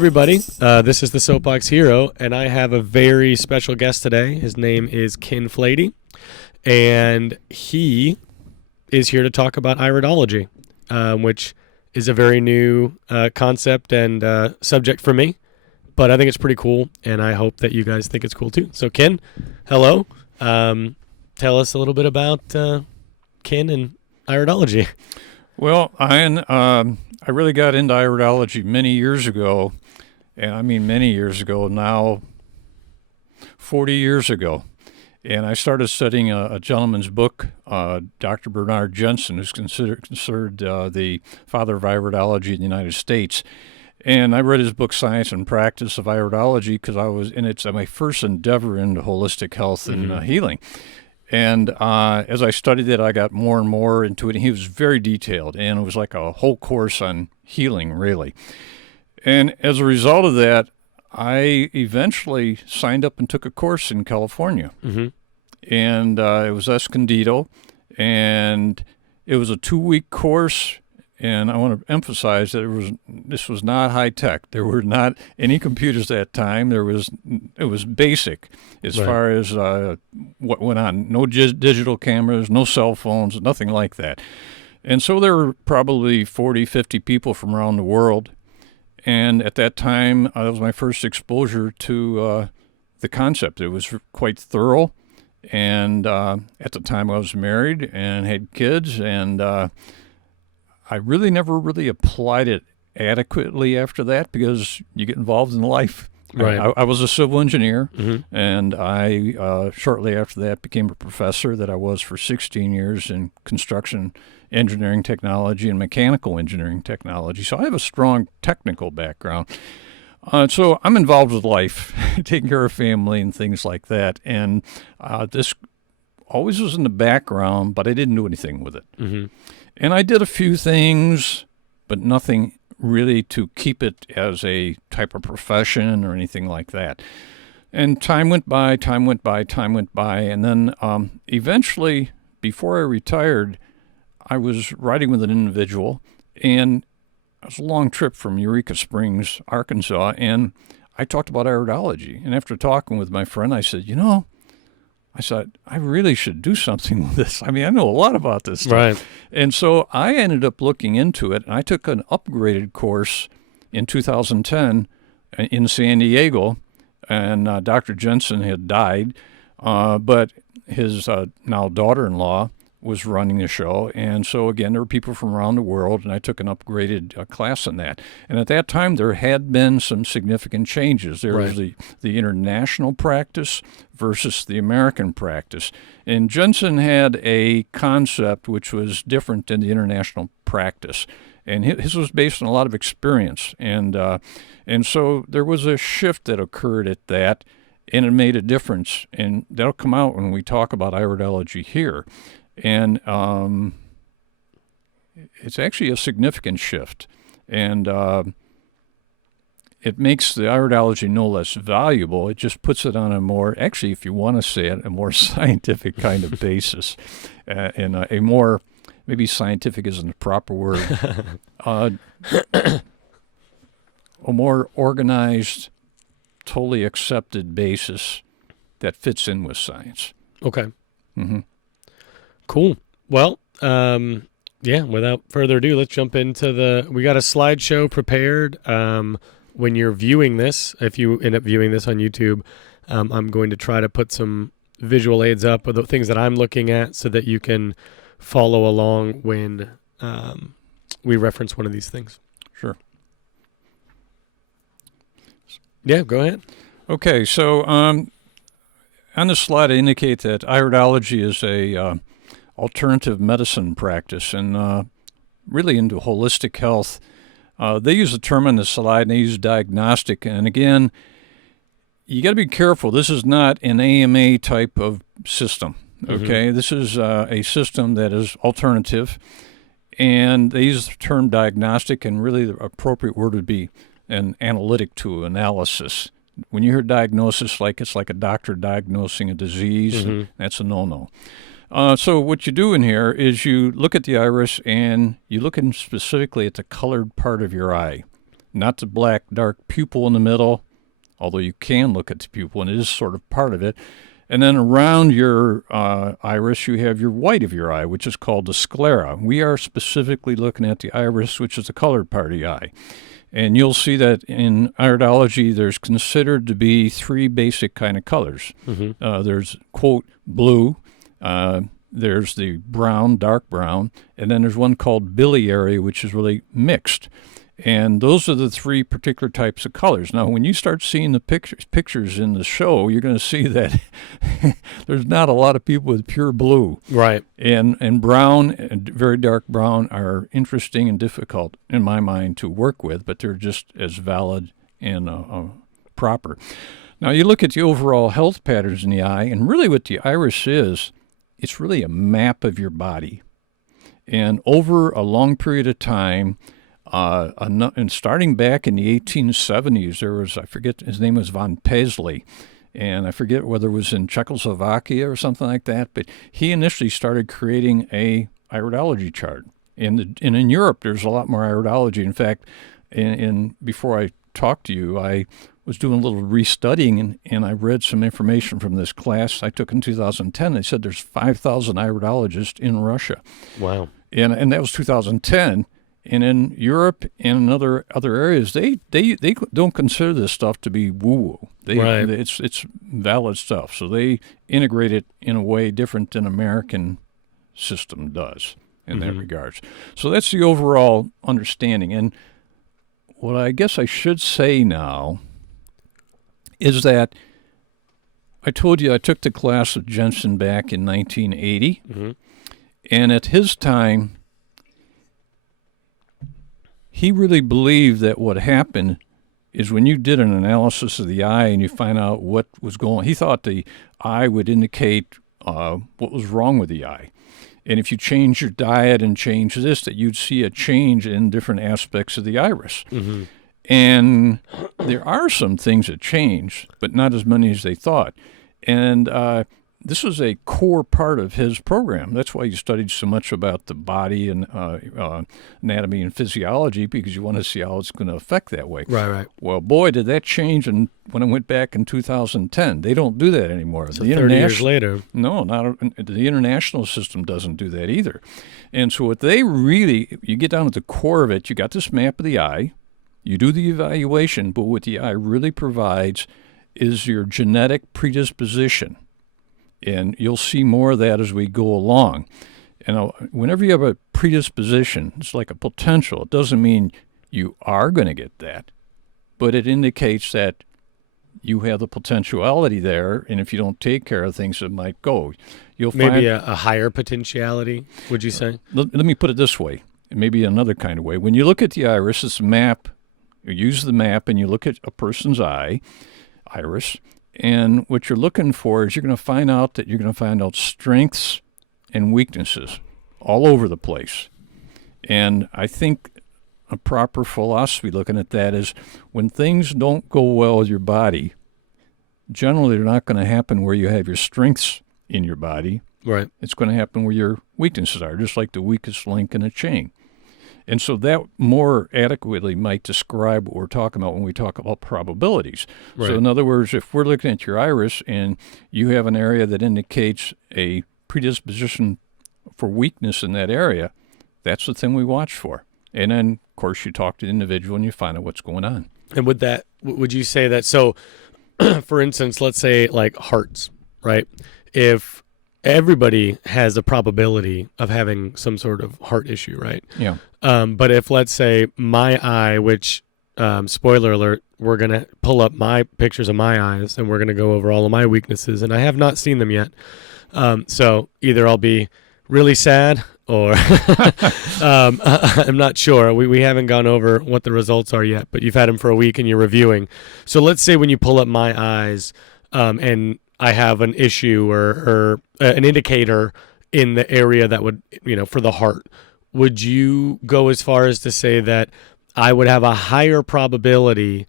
everybody. This is the Soapbox Hero, and I have a very special guest today. His name is Fladie, and he is here to talk about iridology, which is a very new concept and subject for me, but I think it's pretty cool, and I hope that you guys think it's cool too. So, Ken, hello. Tell us a little bit about Ken and iridology. Well, I really got into iridology many years ago, and I mean many years ago now, 40 years ago. And I started studying a gentleman's book, Dr. Bernard Jensen, who's considered the father of iridology in the United States. And I read his book, Science and Practice of Iridology, because it's my first endeavor into holistic health and healing. And as I studied it, I got more and more into it. And he was very detailed, and it was like a whole course on healing, really. And as a result of that, I eventually signed up and took a course in California. And it was Escondido, and it was a 2-week course. And I want to emphasize that this was not high tech. There were not any computers at that time. It was basic as far as what went on. No digital cameras, no cell phones, nothing like that. And so there were probably 40, 50 people from around the world. And at that time, that was my first exposure to the concept. It was quite thorough. And at the time, I was married and had kids, and I really never really applied it adequately after that, because you get involved in life. Right. I was a civil engineer, and I shortly after that became a professor that I was for 16 years in construction engineering technology and mechanical engineering technology. So I have a strong technical background. So I'm involved with life, taking care of family and things like that. And this always was in the background, but I didn't do anything with it. And I did a few things, but nothing really to keep it as a type of profession or anything like that. And time went by, and then eventually, before I retired, I was riding with an individual, and it was a long trip from Eureka Springs, Arkansas, and I talked about iridology. And after talking with my friend, I said, I thought, I really should do something with this. I mean, I know a lot about this stuff. Right. And so I ended up looking into it, and I took an upgraded course in 2010 in San Diego, and Dr. Jensen had died, but his now daughter-in-law was running the show. And so, again, there were people from around the world, and I took an upgraded class in that. And at that time, there had been some significant changes. There was the international practice versus the American practice. And Jensen had a concept which was different than the international practice. And his was based on a lot of experience. And so there was a shift that occurred at that, and it made a difference. And that'll come out when we talk about iridology here. And it's actually a significant shift. And it makes the iridology no less valuable. It just puts it on a more, actually, if you want to say it, a more scientific kind of basis. And a more, maybe scientific isn't the proper word, a more organized, totally accepted basis that fits in with science. Okay. Cool. Well, without further ado, let's jump into we got a slideshow prepared. When you're viewing this, if you end up viewing this on YouTube, I'm going to try to put some visual aids up of the things that I'm looking at so that you can follow along when we reference one of these things. Sure. Yeah, go ahead. Okay, so on the slide, I indicate that iridology is a alternative medicine practice, and really into holistic health. They use the term on the slide, and they use diagnostic. And again, you got to be careful. This is not an AMA type of system. Okay, this is a system that is alternative, and they use the term diagnostic, and really the appropriate word would be an analytic to analysis. When you hear diagnosis, it's like a doctor diagnosing a disease, that's a no-no. So what you do in here is you look at the iris, and you look specifically at the colored part of your eye. not the black, dark pupil in the middle, although you can look at the pupil, and it is sort of part of it. And then around your iris, you have your white of your eye, which is called the sclera. We are specifically looking at the iris, which is the colored part of the eye. And you'll see that in iridology, there's considered to be three basic kind of colors. There's, quote, blue, there's the brown, dark brown, and then there's one called biliary, which is really mixed. And those are the three particular types of colors. Now, when you start seeing the pictures in the show, you're going to see that there's not a lot of people with pure blue. Right. And brown, and very dark brown, are interesting and difficult, in my mind, to work with, but they're just as valid and proper. Now, you look at the overall health patterns in the eye, and really what the iris is, it's really a map of your body. And over a long period of time, and starting back in the 1870s, there was, I forget, his name was von Paisley, and I forget whether it was in Czechoslovakia or something like that, but he initially started creating a iridology chart. And in Europe, there's a lot more iridology. In fact, before I talked to you, I was doing a little restudying, and I read some information from this class I took in 2010. They said there's 5,000 iridologists in Russia. Wow. And that was 2010. And in Europe and in other areas, they don't consider this stuff to be woo-woo. Right. It's valid stuff. So they integrate it in a way different than American system does in that regards. So that's the overall understanding. And what I guess I should say now is that I told you I took the class with Jensen back in 1980. And at his time, he really believed that what happened is when you did an analysis of the eye and you find out what was going on, he thought the eye would indicate what was wrong with the eye. And if you change your diet and change this, that you'd see a change in different aspects of the iris. And there are some things that change, but not as many as they thought. And this was a core part of his program. That's why you studied so much about the body and anatomy and physiology, because you want to see how it's going to affect that way. Right. Well, boy, did that change when I went back in 2010. They don't do that anymore. So 30 years later. No, the international system doesn't do that either. And so what they really, you get down to the core of it, you got this map of the eye, you do the evaluation, but what the eye really provides is your genetic predisposition. And you'll see more of that as we go along. And whenever you have a predisposition, it's like a potential. It doesn't mean you are going to get that, but it indicates that you have the potentiality there, and if you don't take care of things, it might go. You'll maybe a higher potentiality, would you say? Let me put it this way, maybe another kind of way. When you look at the iris, it's a map. You use the map, and you look at a person's iris, and what you're looking for is you're going to find out strengths and weaknesses all over the place. And I think a proper philosophy looking at that is when things don't go well with your body, generally they're not going to happen where you have your strengths in your body. Right. It's going to happen where your weaknesses are, just like the weakest link in a chain. And so that more adequately might describe what we're talking about when we talk about probabilities. Right. So in other words, if we're looking at your iris and you have an area that indicates a predisposition for weakness in that area, that's the thing we watch for. And then, of course, you talk to the individual and you find out what's going on. And would you say that, so for instance, let's say like hearts, right? If everybody has a probability of having some sort of heart issue, right? Yeah. But if, let's say, my eye, which, spoiler alert, we're going to pull up my pictures of my eyes and we're going to go over all of my weaknesses, and I have not seen them yet. So either I'll be really sad or I'm not sure. We haven't gone over what the results are yet, but you've had them for a week and you're reviewing. So let's say when you pull up my eyes and I have an issue or an indicator in the area that would, for the heart, would you go as far as to say that I would have a higher probability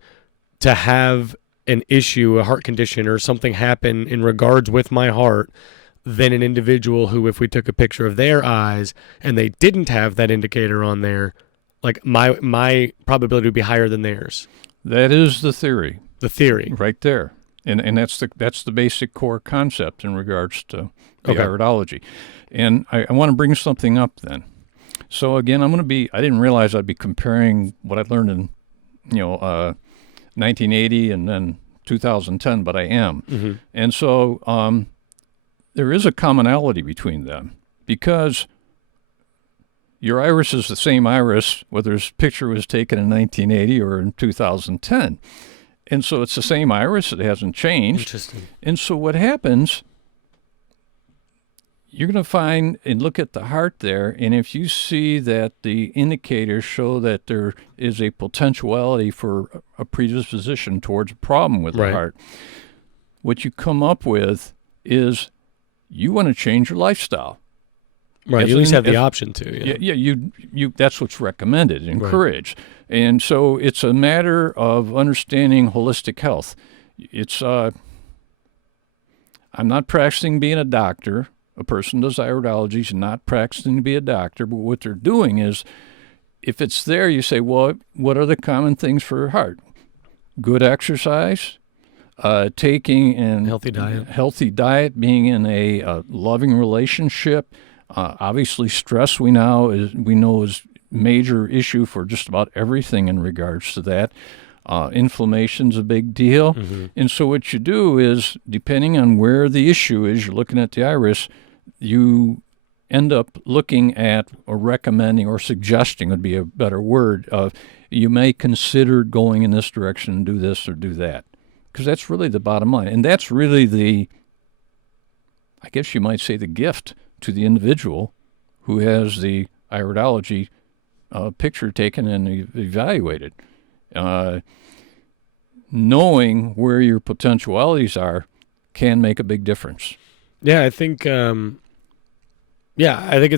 to have an issue, a heart condition, or something happen in regards with my heart than an individual who, if we took a picture of their eyes and they didn't have that indicator on there, like my probability would be higher than theirs. That is the theory. The theory. Right there. And that's the basic core concept in regards to the iridology. And I want to bring something up then. So again, I didn't realize I'd be comparing what I learned in, 1980 and then 2010, but I am. Mm-hmm. And so there is a commonality between them because your iris is the same iris, whether this picture was taken in 1980 or in 2010. And so it's the same iris. It hasn't changed. Interesting. And so what happens, you're going to find and look at the heart there, and if you see that the indicators show that there is a potentiality for a predisposition towards a problem with the heart, what you come up with is you want to change your lifestyle. Right, you at least have the option to. Yeah, you. That's what's recommended, encouraged. Right. And so it's a matter of understanding holistic health. It's I'm not practicing being a doctor. A person does iridology is not practicing to be a doctor, but what they're doing is, if it's there, you say, well, what are the common things for heart? Good exercise, taking a healthy diet, being in a loving relationship. Obviously, stress we know is major issue for just about everything in regards to that. Inflammation's a big deal. Mm-hmm. And so what you do is, depending on where the issue is, you're looking at the iris, you end up looking at or recommending or suggesting would be a better word of you may consider going in this direction and do this or do that. Because that's really the bottom line. And that's really I guess you might say, the gift to the individual who has the iridology picture taken and evaluated. Knowing where your potentialities are can make a big difference. Yeah, I think it's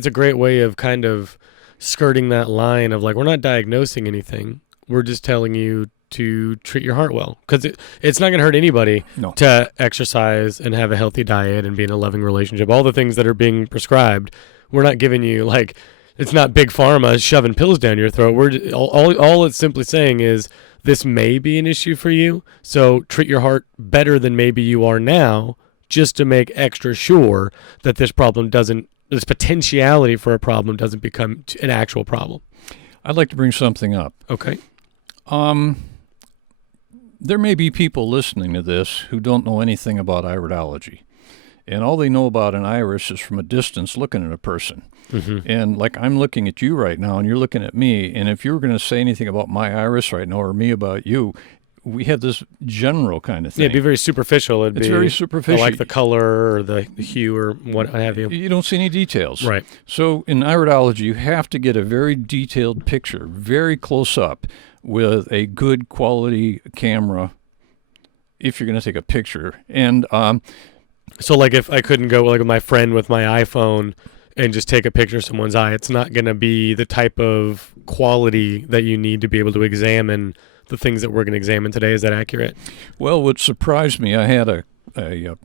a great way of kind of skirting that line of like, we're not diagnosing anything. We're just telling you to treat your heart well, because it's not going to hurt anybody to exercise and have a healthy diet and be in a loving relationship. All the things that are being prescribed, we're not giving you, like, it's not big pharma shoving pills down your throat. All it's simply saying is this may be an issue for you, so treat your heart better than maybe you are now, just to make extra sure that this potentiality for a problem doesn't become an actual problem. I'd like to bring something up. Okay. There may be people listening to this who don't know anything about iridology, and all they know about an iris is from a distance looking at a person. Mm-hmm. And like, I'm looking at you right now, and you're looking at me, and if you were going to say anything about my iris right now or me about you, we have this general kind of thing. Yeah, it'd be very superficial. It's very superficial. Like the color or the hue or what have you. You don't see any details. Right. So in iridology, you have to get a very detailed picture, very close up, with a good quality camera if you're going to take a picture. And so like, if I couldn't go like with my friend with my iPhone and just take a picture of someone's eye, it's not going to be the type of quality that you need to be able to examine the things that we're going to examine today. Is that accurate? Well, what surprised me, I had a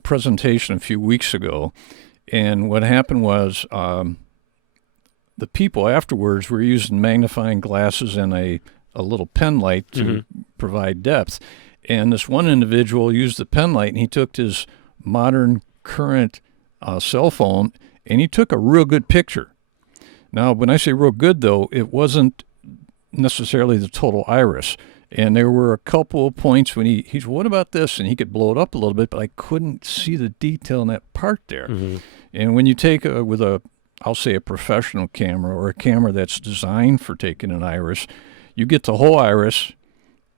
presentation a few weeks ago, and what happened was the people afterwards were using magnifying glasses and a little pen light to provide depth. And this one individual used the pen light, and he took his modern current cell phone, and he took a real good picture. Now, when I say real good, though, it wasn't necessarily the total iris. And there were a couple of points when he said, what about this? And he could blow it up a little bit, but I couldn't see the detail in that part there. Mm-hmm. And when you take I'll say a professional camera or a camera that's designed for taking an iris, you get the whole iris,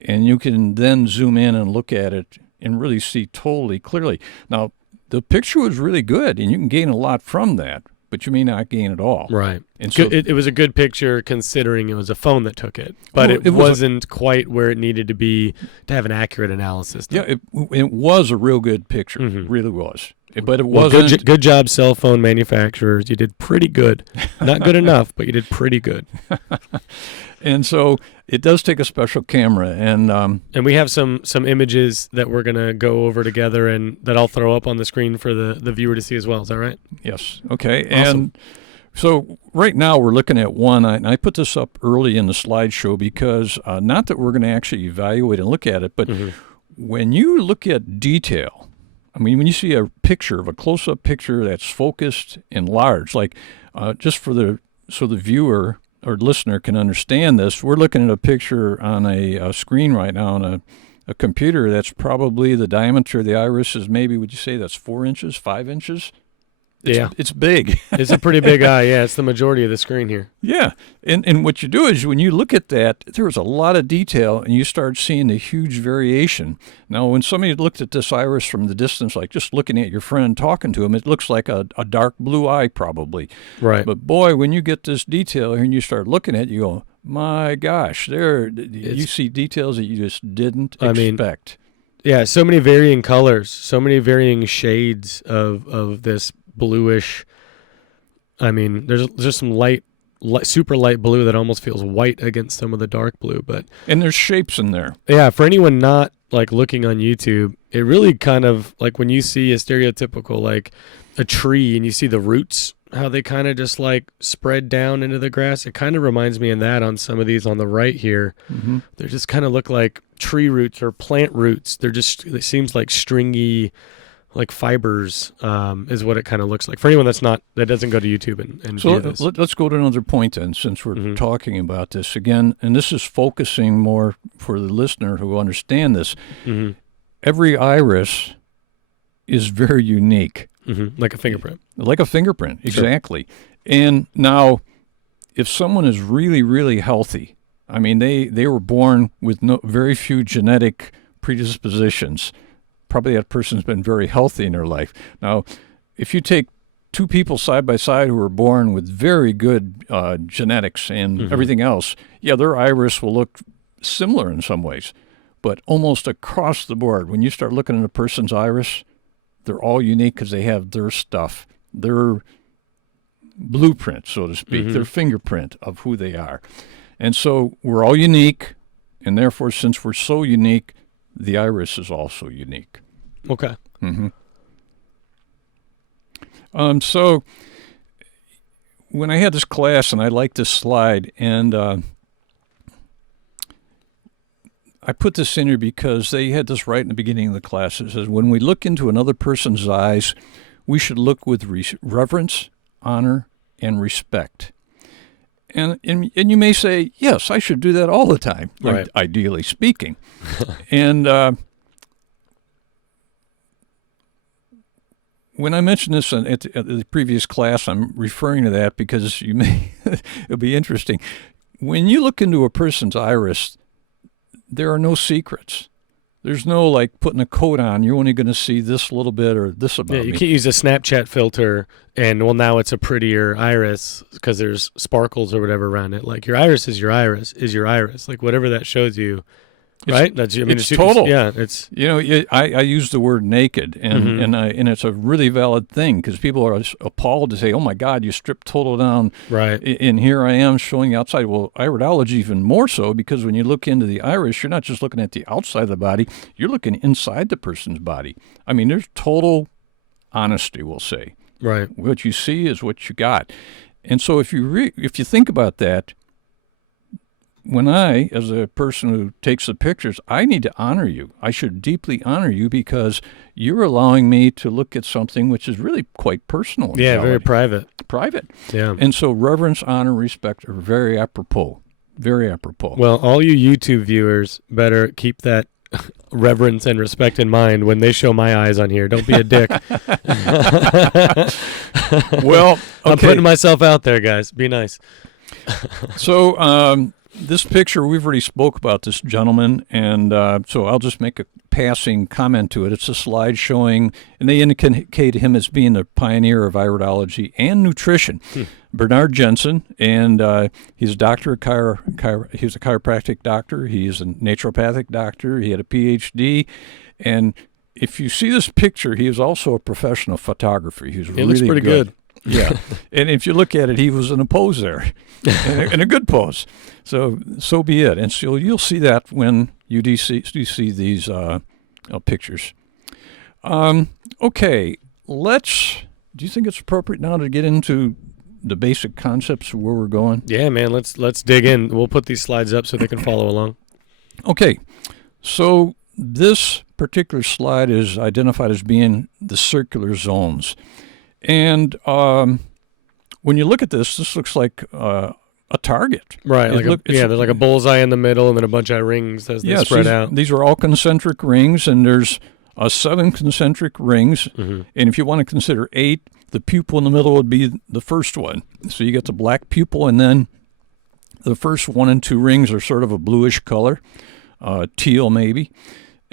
and you can then zoom in and look at it and really see totally clearly. Now, the picture was really good, and you can gain a lot from that, but you may not gain it all. Right. And so it was a good picture considering it was a phone that took it, but it wasn't quite where it needed to be to have an accurate analysis. Yeah, it was a real good picture. Mm-hmm. It really was. But it wasn't. Good job, cell phone manufacturers. You did pretty good. Not good enough, but you did pretty good. And so it does take a special camera, and we have some images that we're gonna go over together, and that I'll throw up on the screen for the viewer to see as well. Is that right? Yes. Okay. Awesome. And So right now we're looking at one, and I put this up early in the slideshow because not that we're going to actually evaluate and look at it, but when you look at detail, I mean, when you see a picture of a close-up picture that's focused and large, like just so the viewer or listener can understand this, we're looking at a picture on a screen right now on a computer that's probably the diameter of the iris is maybe, would you say that's 4 inches, 5 inches? It's big. It's a pretty big eye. Yeah, it's the majority of the screen here. Yeah, and what you do is when you look at that, there's a lot of detail, and you start seeing a huge variation. Now, when somebody looked at this iris from the distance, like just looking at your friend and talking to him, it looks like a dark blue eye probably. Right. But boy, when you get this detail here and you start looking at it, you go, my gosh, you see details that you just didn't expect. Yeah, so many varying colors, so many varying shades of this bluish. I mean, there's just some light, super light blue that almost feels white against some of the dark blue. And there's shapes in there. Yeah, for anyone not like looking on YouTube, it really kind of like when you see a stereotypical like a tree and you see the roots, how they kind of just like spread down into the grass. It kind of reminds me of that on some of these on the right here. Mm-hmm. They just kind of look like tree roots or plant roots. It seems like stringy, like fibers, is what it kind of looks like. For anyone that doesn't go to YouTube and so view this. Let's go to another point then, since we're talking about this again, and this is focusing more for the listener who understand this. Mm-hmm. Every iris is very unique. Mm-hmm. Like a fingerprint. Like a fingerprint, exactly. Sure. And now, if someone is really, really healthy, I mean, they were born with very few genetic predispositions. Probably that person's been very healthy in their life. Now, if you take two people side by side who were born with very good genetics and everything else, yeah, their iris will look similar in some ways. But almost across the board, when you start looking at a person's iris, they're all unique because they have their stuff, their blueprint, so to speak, their fingerprint of who they are. And so we're all unique, and therefore, since we're so unique, the iris is also unique. Okay. Mm-hmm. So when I had this class, and I liked this slide, and I put this in here because they had this right in the beginning of the class. It says, when we look into another person's eyes, we should look with reverence, honor, and respect. And you may say, yes, I should do that all the time, right. Ideally speaking. And when I mentioned this at the previous class, I'm referring to that because it'll be interesting. When you look into a person's iris, there are no secrets. There's no like putting a coat on. You're only going to see this little bit or this about me. You can't use a Snapchat filter and, well, now it's a prettier iris because there's sparkles or whatever around it. Like your iris is your iris is your iris. Like whatever that shows you, right? It's total. It's I use the word naked, and it's a really valid thing because people are appalled to say, "Oh my God, you stripped total down." Right. And here I am showing outside. Well, iridology even more so because when you look into the iris, you're not just looking at the outside of the body; you're looking inside the person's body. I mean, there's total honesty, we'll say. Right. What you see is what you got, and so if you think about that. When I, as a person who takes the pictures, I need to honor you. I should deeply honor you because you're allowing me to look at something which is really quite personal. Yeah, very private. Private. Yeah. And so reverence, honor, respect are very apropos. Very apropos. Well, all you YouTube viewers better keep that reverence and respect in mind when they show my eyes on here. Don't be a dick. Well, okay. I'm putting myself out there, guys. Be nice. So, this picture, we've already spoke about this gentleman, and so I'll just make a passing comment to it. It's a slide showing, and they indicate him as being the pioneer of iridology and nutrition. Bernard Jensen, and he's a doctor of he's a chiropractic doctor. He's a naturopathic doctor. He had a PhD, and if you see this picture, he was also a professional photographer. He was really looks pretty good. Yeah, and if you look at it, he was in a pose there, in a good pose. So be it. And so you'll see that when you see these pictures. Okay, do you think it's appropriate now to get into the basic concepts of where we're going? Yeah, man. Let's dig in. We'll put these slides up so they can follow along. Okay, so this particular slide is identified as being the circular zones. And when you look at this, this looks like a target. Right. There's like a bullseye in the middle and then a bunch of rings as they spread out. These are all concentric rings, and there's 7 concentric rings. Mm-hmm. And if you want to consider 8, the pupil in the middle would be the first one. So you get the black pupil, and then the first 1 and 2 rings are sort of a bluish color, teal maybe.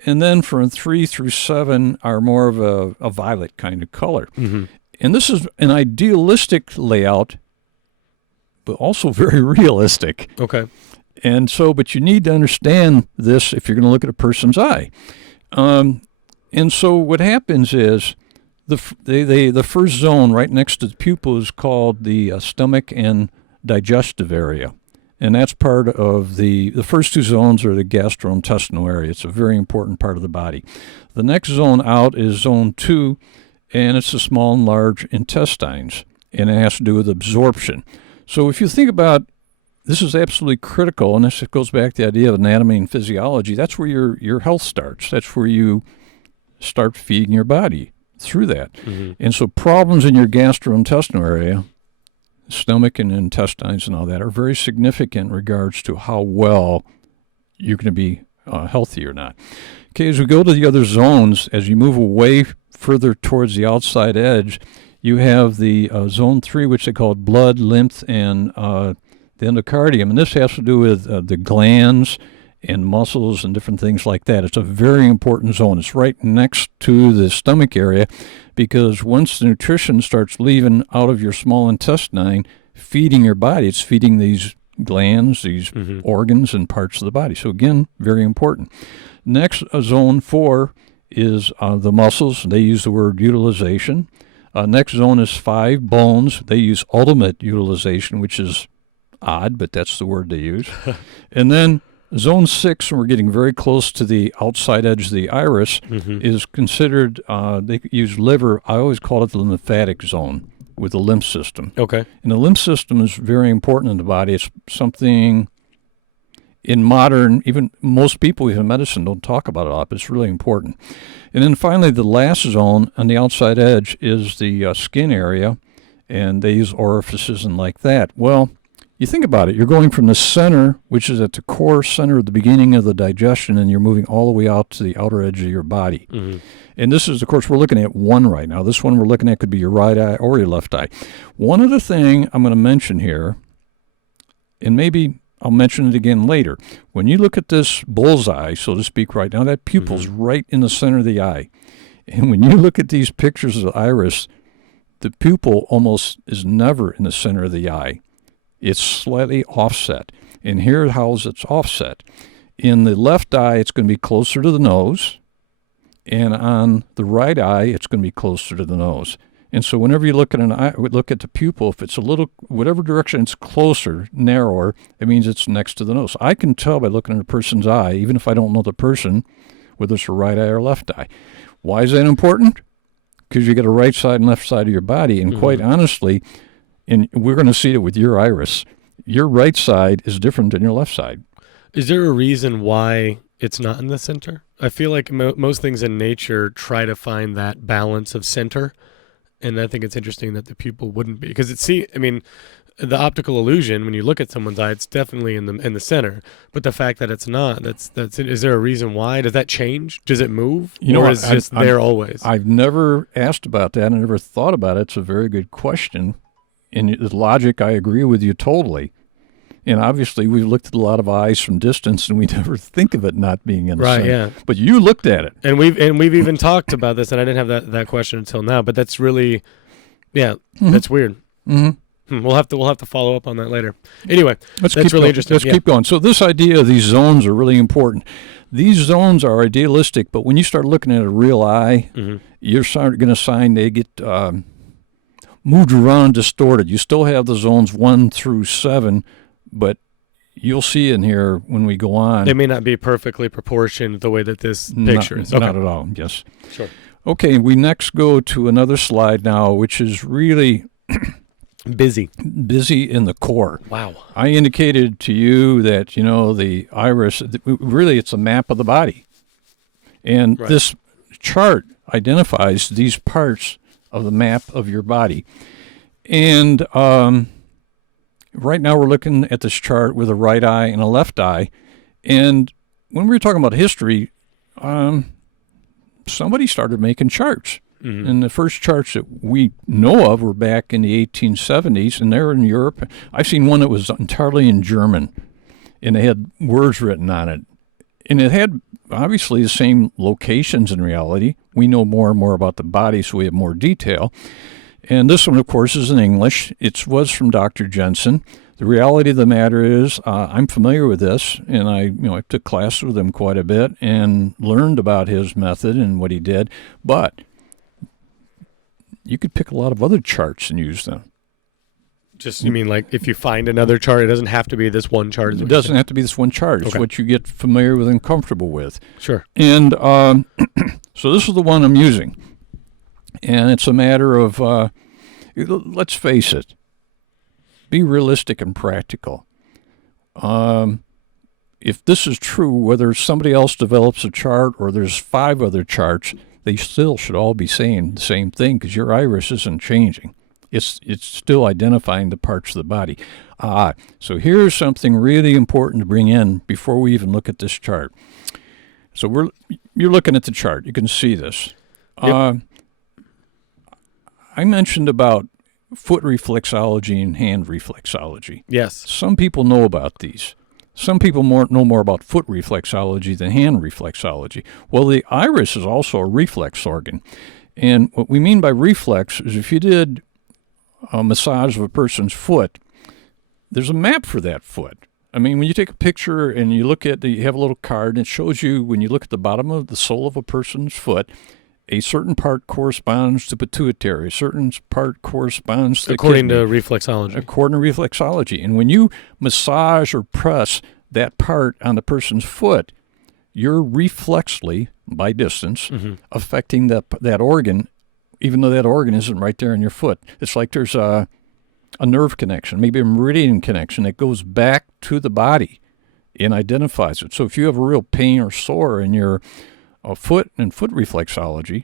And then from 3 through 7 are more of a violet kind of color. Mm-hmm. And this is an idealistic layout, but also very realistic. Okay. And so, but you need to understand this if you're going to look at a person's eye. And so what happens is the first zone right next to the pupil is called the stomach and digestive area. And that's part of the first 2 zones are the gastrointestinal area. It's a very important part of the body. The next zone out is zone 2, and it's the small and large intestines, and it has to do with absorption. So if you think about, this is absolutely critical, and this goes back to the idea of anatomy and physiology. That's where your health starts. That's where you start feeding your body through that. Mm-hmm. And so problems in your gastrointestinal area, stomach and intestines and all that, are very significant in regards to how well you're going to be healthy or not. Okay, as we go to the other zones, as you move away further towards the outside edge, you have the zone 3, which they call blood, lymph, and the endocardium. And this has to do with the glands and muscles and different things like that. It's a very important zone. It's right next to the stomach area, because once the nutrition starts leaving out of your small intestine, feeding your body, it's feeding these glands, these mm-hmm. organs and parts of the body. So again, very important. Next, zone 4 is the muscles. They use the word utilization. Next zone is 5, bones. They use ultimate utilization, which is odd, but that's the word they use. And then zone 6, and we're getting very close to the outside edge of the iris, mm-hmm. is considered, they use liver. I always call it the lymphatic zone with the lymph system. Okay. And the lymph system is very important in the body. It's something in modern, even most people in medicine don't talk about it a lot, but it's really important. And then finally, the last zone on the outside edge is the skin area, and they use orifices and like that. Well, you think about it. You're going from the center, which is at the core center of the beginning of the digestion, and you're moving all the way out to the outer edge of your body. Mm-hmm. And this is, of course, we're looking at one right now. This one we're looking at could be your right eye or your left eye. One other thing I'm going to mention here, and maybe I'll mention it again later. When you look at this bullseye, so to speak, right now, that pupil's mm-hmm. right in the center of the eye. And when you look at these pictures of the iris, the pupil almost is never in the center of the eye. It's slightly offset. And here's how it's offset. In the left eye, it's going to be closer to the nose. And on the right eye, it's going to be closer to the nose. And so whenever you look at an eye, look at the pupil, if it's a little, whatever direction it's closer, narrower, it means it's next to the nose. I can tell by looking at a person's eye, even if I don't know the person, whether it's a right eye or left eye. Why is that important? Because you got a right side and left side of your body. And quite honestly, and we're going to see it with your iris, your right side is different than your left side. Is there a reason why it's not in the center? I feel like most things in nature try to find that balance of center, and I think it's interesting that the pupil wouldn't be, because the optical illusion, when you look at someone's eye, it's definitely in the center, but the fact that it's not, that's is there a reason why? Does that change? Does it move? Or is it just there always? I've never asked about that. I never thought about it. It's a very good question. In the logic, I agree with you totally. And obviously, we've looked at a lot of eyes from distance, and we never think of it not being in the center. Right, yeah. But you looked at it. And we've even talked about this, and I didn't have that question until now, but that's really, that's weird. Mm-hmm. We'll have to follow up on that later. Anyway, that's really going. interesting. Let's keep going. So this idea of these zones are really important. These zones are idealistic, but when you start looking at a real eye, you're going to find they get moved around, distorted. You still have the zones 1 through 7, but you'll see in here when we go on. They may not be perfectly proportioned the way that this picture is. Okay. Not at all, yes. Sure. Okay, we next go to another slide now, which is really Busy. busy in the core. Wow. I indicated to you that, the iris, really it's a map of the body. And Right. this chart identifies these parts of the map of your body. And right now we're looking at this chart with a right eye and a left eye. And when we were talking about history, somebody started making charts. Mm-hmm. And the first charts that we know of were back in the 1870s, and they were in Europe. I've seen one that was entirely in German, and they had words written on it. And it had obviously the same locations in reality. We know more and more about the body, so we have more detail. And this one, of course, is in English. It was from Dr. Jensen. The reality of the matter is, I'm familiar with this, and I took classes with him quite a bit and learned about his method and what he did. But you could pick a lot of other charts and use them. Just, you mean like if you find another chart, it doesn't have to be this one chart? It doesn't have to be this one chart. It's Okay. what you get familiar with and comfortable with. Sure. And so this is the one I'm using. And it's a matter of, let's face it, be realistic and practical. If this is true, whether somebody else develops a chart or there's 5 other charts, they still should all be saying the same thing because your iris isn't changing. It's still identifying the parts of the body. So here's something really important to bring in before we even look at this chart. So you're looking at the chart. You can see this. Yep. I mentioned about foot reflexology and hand reflexology. Yes. Some people know about these. Some people know more about foot reflexology than hand reflexology. Well, the iris is also a reflex organ. And what we mean by reflex is if you did a massage of a person's foot, there's a map for that foot. I mean, when you take a picture and you have a little card and it shows you when you look at the bottom of the sole of a person's foot, a certain part corresponds to pituitary, a certain part corresponds to According kidney. to reflexology. According to reflexology. And when you massage or press that part on the person's foot, you're reflexly, by distance, affecting that organ, even though that organ isn't right there in your foot. It's like there's a nerve connection, maybe a meridian connection that goes back to the body and identifies it. So if you have a real pain or sore in your foot and foot reflexology,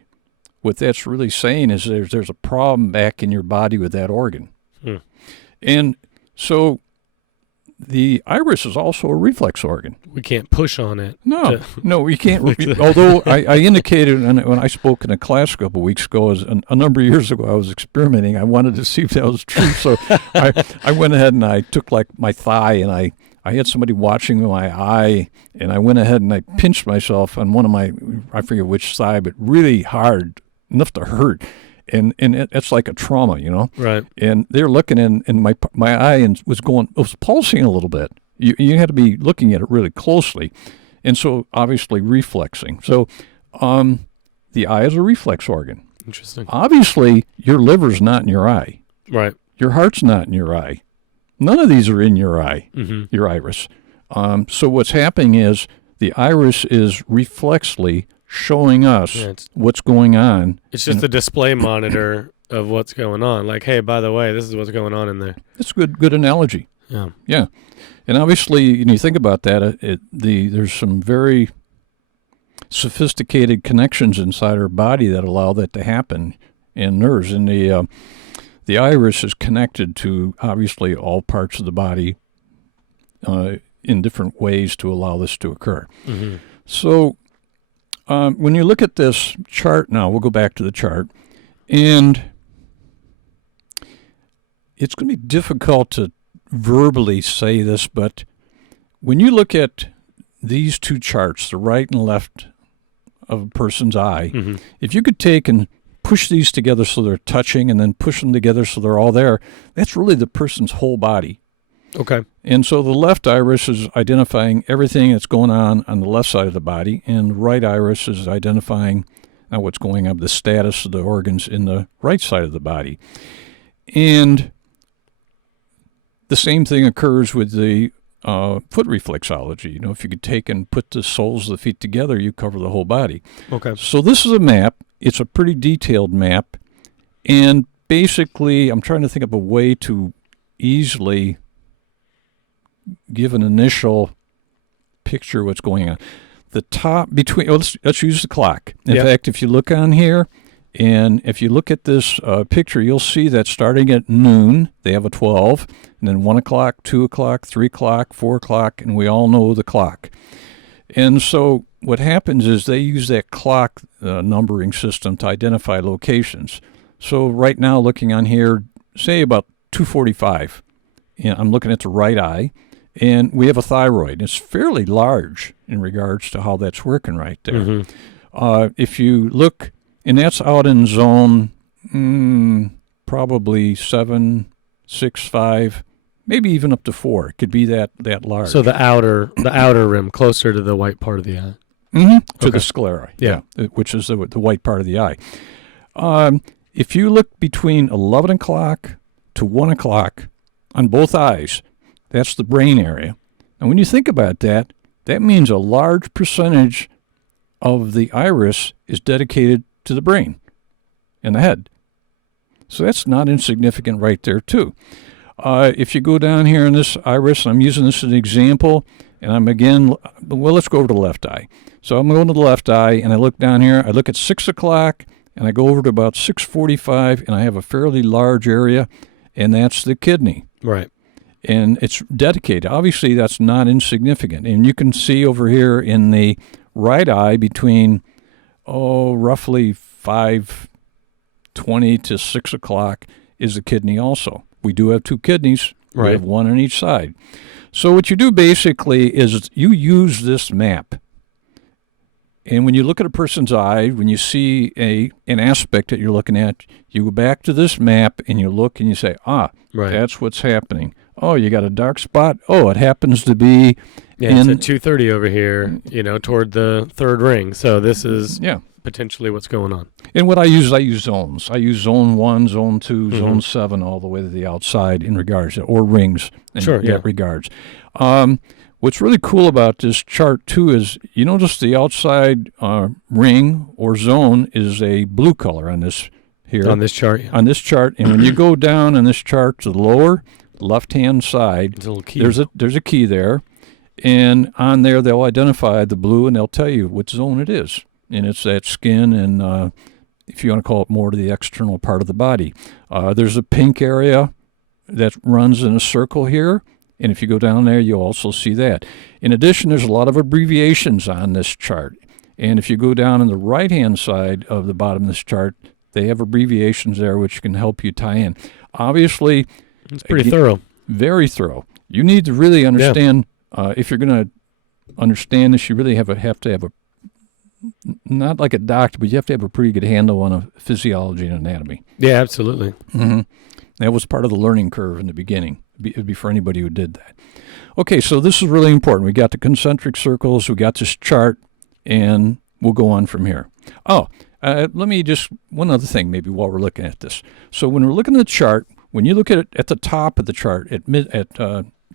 what that's really saying is there's a problem back in your body with that organ. And so the iris is also a reflex organ. We can't push on it. No, we can't. Although I indicated when I spoke in a class a couple of weeks ago, a number of years ago, I was experimenting. I wanted to see if that was true. So I went ahead and I took like my thigh and I had somebody watching my eye, and I went ahead and I pinched myself on one of I forget which side, but really hard, enough to hurt. And it's like a trauma, Right. And they're looking in my eye and it was pulsing a little bit. You had to be looking at it really closely. And so obviously reflexing. So the eye is a reflex organ. Interesting. Obviously your liver's not in your eye. Right. Your heart's not in your eye. None of these are in your eye, your iris. So what's happening is the iris is reflexly showing us what's going on. It's just a display monitor of what's going on. Like, hey, by the way, this is what's going on in there. That's a good analogy. Yeah. Yeah. And obviously, when you think about that, there's some very sophisticated connections inside our body that allow that to happen in nerves. And the iris is connected to, obviously, all parts of the body in different ways to allow this to occur. So when you look at this chart now, we'll go back to the chart, and it's going to be difficult to verbally say this, but when you look at these two charts, the right and left of a person's eye, if you could take and push these together so they're touching and then push them together so they're all there, that's really the person's whole body. Okay. And so the left iris is identifying everything that's going on the left side of the body, and the right iris is identifying what's going on, the status of the organs in the right side of the body. And the same thing occurs with the foot reflexology. If you could take and put the soles of the feet together, you cover the whole body. Okay. So this is a map. It's a pretty detailed map. And basically, I'm trying to think of a way to easily give an initial picture of what's going on. The top between, let's use the clock. In fact, if you look on here, and if you look at this picture, you'll see that starting at noon, they have a 12, and then 1 o'clock, 2 o'clock, 3 o'clock, 4 o'clock, and we all know the clock. And so what happens is they use that clock numbering system to identify locations. So right now, looking on here, say about 2:45, I'm looking at the right eye, and we have a thyroid. It's fairly large in regards to how that's working right there. Mm-hmm. If you look, and that's out in zone probably 7, 6, 5, maybe even up to 4. It could be that large. So the outer rim, closer to the white part of the eye. Mm-hmm. To Okay. the sclera, which is the white part of the eye. If you look between 11 o'clock to 1 o'clock on both eyes, that's the brain area. And when you think about that, that means a large percentage of the iris is dedicated to the brain and the head. So that's not insignificant right there, too. If you go down here in this iris, and I'm using this as an example, and let's go over to the left eye. So I'm going to the left eye, and I look down here. I look at 6 o'clock, and I go over to about 6:45, and I have a fairly large area, and that's the kidney. Right. And it's dedicated. Obviously, that's not insignificant. And you can see over here in the right eye between, roughly 5:20 to 6 o'clock is the kidney also. We do have 2 kidneys. Right. We have 1 on each side. So what you do basically is you use this map. And when you look at a person's eye, when you see an aspect that you're looking at, you go back to this map and you look and you say, right. That's what's happening. Oh, you got a dark spot? Oh, it happens to be it's at 2:30 over here, toward the third ring. So this is Yeah. potentially what's going on. And what I use zones. I use zone 1, zone 2, zone 7, all the way to the outside in regards to, or rings in that regards. What's really cool about this chart, too, is you notice the outside ring or zone is a blue color on this here. On this chart. Yeah. On this chart. And when you go down on this chart to the lower left-hand side, There's a little key. There's a key there. And on there, they'll identify the blue, and they'll tell you what zone it is. And it's that skin and, if you want to call it, more to the external part of the body. There's a pink area that runs in a circle here. And if you go down there, you'll also see that. In addition, there's a lot of abbreviations on this chart. And if you go down on the right-hand side of the bottom of this chart, they have abbreviations there which can help you tie in. Obviously, it's pretty thorough. Very thorough. You need to really understand, if you're going to understand this, you really have to have a, not like a doctor, but you have to have a pretty good handle on a physiology and anatomy. Yeah, absolutely. Mm-hmm. That was part of the learning curve in the beginning. It would be for anybody who did that. Okay, so this is really important. We got the concentric circles, we got this chart, and we'll go on from here. Let me just, one other thing maybe while we're looking at this. So when we're looking at the chart, when you look at it at the top of the chart at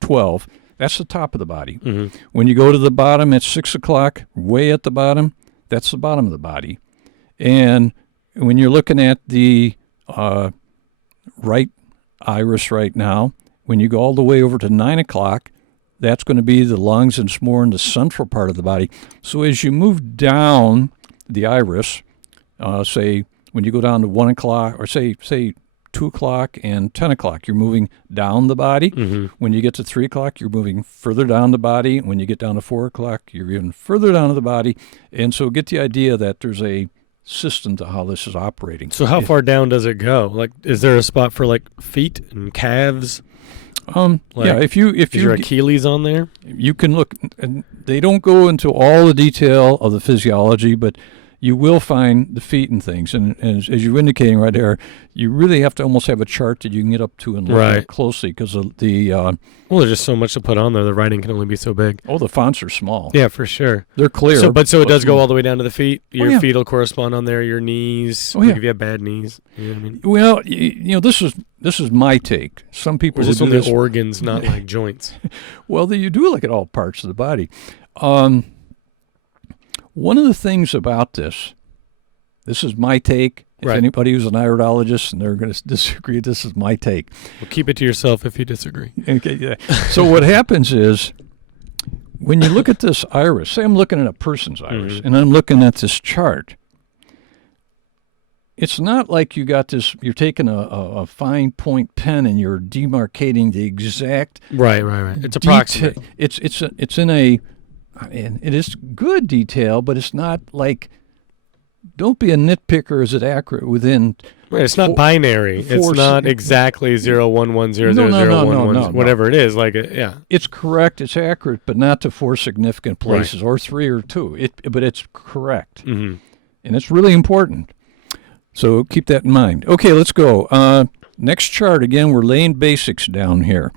12, that's the top of the body. Mm-hmm. When you go to the bottom at 6 o'clock, way at the bottom, that's the bottom of the body. And when you're looking at the right iris right now, when you go all the way over to 9 o'clock, that's going to be the lungs, and it's more in the central part of the body. So as you move down the iris, say when you go down to 1 o'clock, or say 2 o'clock and 10 o'clock, you're moving down the body. Mm-hmm. When you get to 3 o'clock, you're moving further down the body. When you get down to 4 o'clock, you're even further down to the body. And so get the idea that there's a system to how this is operating. So how far down does it go? Like, is there a spot for like feet and calves? If you is your Achilles on there? You can look. And they don't go into all the detail of the physiology, but you will find the feet and things. And as you're indicating right there, you really have to almost have a chart that you can get up to and look at closely, because there's just so much to put on there. The writing can only be so big. The fonts are small. Yeah, for sure. They're clear. So it does go all the way down to the feet. Your yeah. feet will correspond on there. Your knees. Oh, yeah. If you have bad knees. You know what I mean? Well, this is my take. Some people Or is this do only this. organs, not like joints? Well, you do look at all parts of the body. One of the things about this is my take. If Right. anybody who's an iridologist and they're going to disagree, this is my take. Well, keep it to yourself if you disagree. Okay, yeah. So what happens is, when you look at this iris, say I'm looking at a person's iris, and I'm looking at this chart, it's not like you got this, you're taking a fine point pen and you're demarcating the exact Right. It's approximate. It's in a, and it is good detail, but it's not like, don't be a nitpicker. Is it accurate within? Right, it's not binary. It's not exactly 011000011, No. whatever it is. Like, yeah. It's correct. It's accurate, but not to 4 significant places or 3 or 2. But it's correct, and it's really important. So keep that in mind. Okay, let's go. Next chart. Again, we're laying basics down here,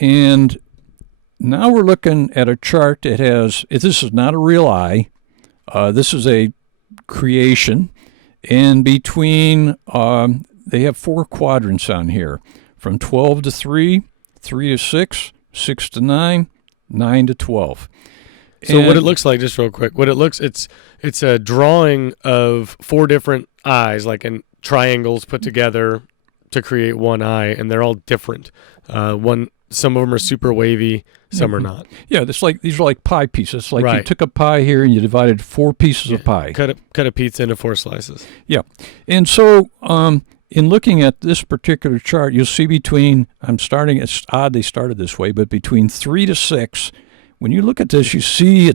and now we're looking at a chart that has. This is not a real eye. This is a creation, and between they have 4 quadrants on here, from 12 to 3, 3 to 6, 6 to 9, 9 to 12. So what it looks like, just real quick, it's a drawing of 4 different eyes, like in triangles put together to create one eye, and they're all different. Some of them are super wavy, some are not. Yeah, these are like pie pieces. It's like you Right. took a pie here and you divided 4 pieces of pie. Cut a pizza into 4 slices. Yeah, and so in looking at this particular chart, you'll see between, it's odd they started this way, but between 3 to 6, when you look at this, you see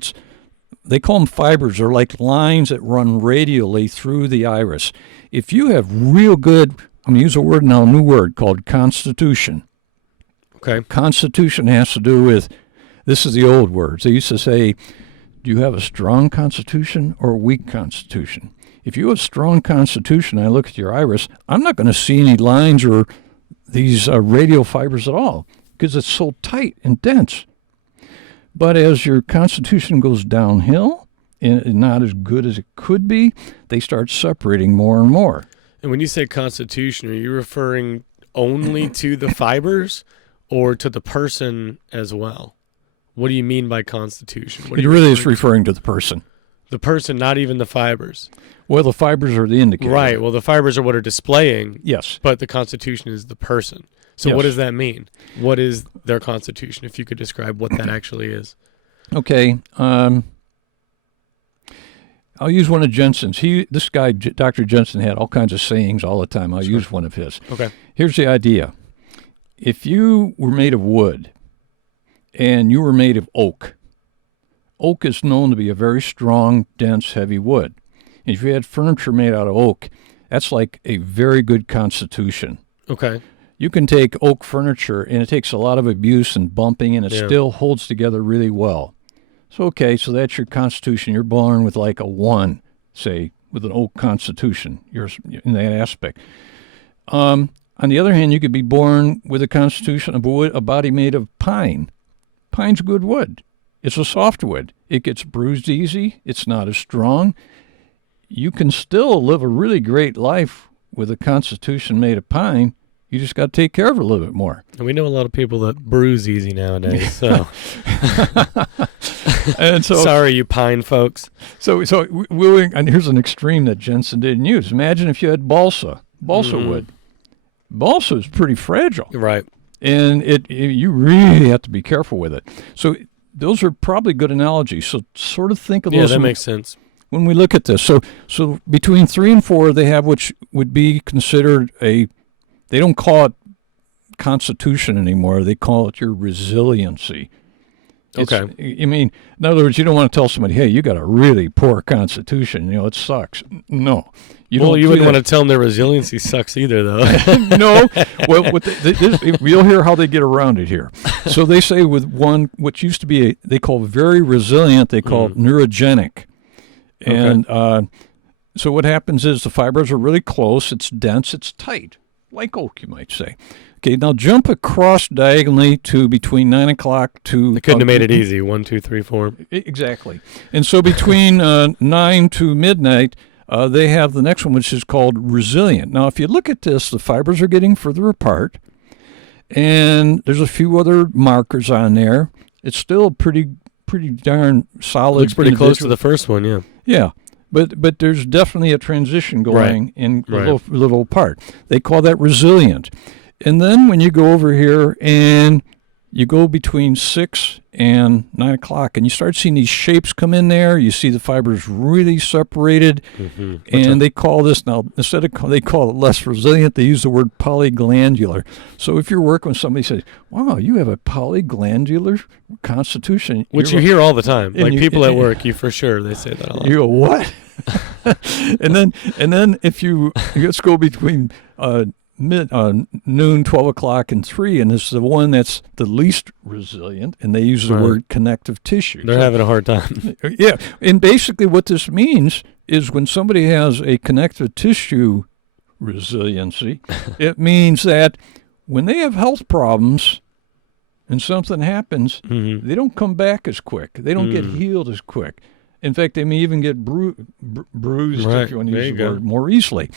they call them fibers. They're like lines that run radially through the iris. If you have real good, I'm going to use a word now, a new word called constitution. Okay. Constitution has to do with, this is the old words. They used to say, do you have a strong constitution or a weak constitution? If you have a strong constitution, I look at your iris, I'm not going to see any lines or these radial fibers at all because it's so tight and dense. But as your constitution goes downhill and not as good as it could be, they start separating more and more. And when you say constitution, are you referring only to the fibers or to the person as well? What do you mean by constitution? It really is referring to the person. The person, not even the fibers. Well, the fibers are the indicator. Right. Well, the fibers are what are displaying. Yes. But the constitution is the person. So Yes. what does that mean? What is their constitution, if you could describe what that actually is? Okay. I'll use one of Jensen's. This guy, Dr. Jensen, had all kinds of sayings all the time. I'll use one of his. Okay. Here's the idea. If you were made of wood and you were made of oak is known to be a very strong, dense, heavy wood. And if you had furniture made out of oak, that's like a very good constitution. Okay. You can take oak furniture, and it takes a lot of abuse and bumping, and it still holds together really well. So that's your constitution. You're born with like a 1, say, with an oak constitution. You're in that aspect. On the other hand, you could be born with a constitution of wood, a body made of pine. Pine's good wood. It's a soft wood. It gets bruised easy. It's not as strong. You can still live a really great life with a constitution made of pine. You just got to take care of it a little bit more. And we know a lot of people that bruise easy nowadays. So, and so sorry, you pine folks. And here's an extreme that Jensen didn't use. Imagine if you had balsa wood. Balsa is pretty fragile, Right. and you really have to be careful with it. So those are probably good analogies. So sort of think of those. Yeah, that makes sense. When we look at this, so between 3 and 4, they have which would be considered they don't call it constitution anymore. They call it your resiliency. Okay. In other words, you don't want to tell somebody, hey, you got a really poor constitution. It sucks. No. You wouldn't want to tell them their resiliency sucks either, though. No. Well, you'll hear how they get around it here. So they say with one, what used to be they call very resilient, they call it neurogenic. And so what happens is the fibers are really close, it's dense, it's tight, like oak, you might say. Okay, now jump across diagonally to between 9 o'clock to... They couldn't have made it easy. 1, 2, 3, 4. Exactly. And so between 9 to midnight, they have the next one, which is called resilient. Now, if you look at this, the fibers are getting further apart, and there's a few other markers on there. It's still pretty darn solid. Looks pretty close to the first one, yeah. Yeah. But there's definitely a transition going in a Right. little part. They call that resilient. And then when you go over here and you go between 6 and 9 o'clock, and you start seeing these shapes come in there. You see the fibers really separated, and they call this now, instead of they call it less resilient, they use the word polyglandular. So if you're working with somebody who says, "Wow, you have a polyglandular constitution," Which you hear all the time. and Like you- people at work, you for sure, they say that a lot. You go, what? and then if you let's go between noon, 12 o'clock, and 3, and it's the one that's the least resilient, and they use the Right. word connective tissue. They're having a hard time. Yeah, and basically what this means is when somebody has a connective tissue resiliency, it means that when they have health problems and something happens, they don't come back as quick. They don't get healed as quick. In fact, they may even get bruised, Right. if you want to There use you the go. word, more easily.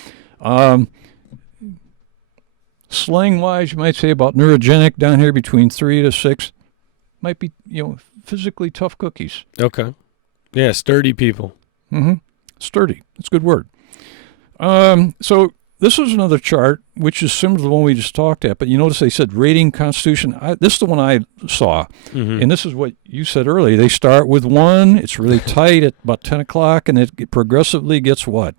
Slang-wise, you might say about neurogenic down here between 3 to 6 might be, physically tough cookies. Okay. Yeah, sturdy people. Sturdy. That's a good word. So this is another chart, which is similar to the one we just talked at, but you notice they said rating constitution. This is the one I saw, and this is what you said earlier. They start with 1. It's really tight at about 10 o'clock, and it progressively gets what?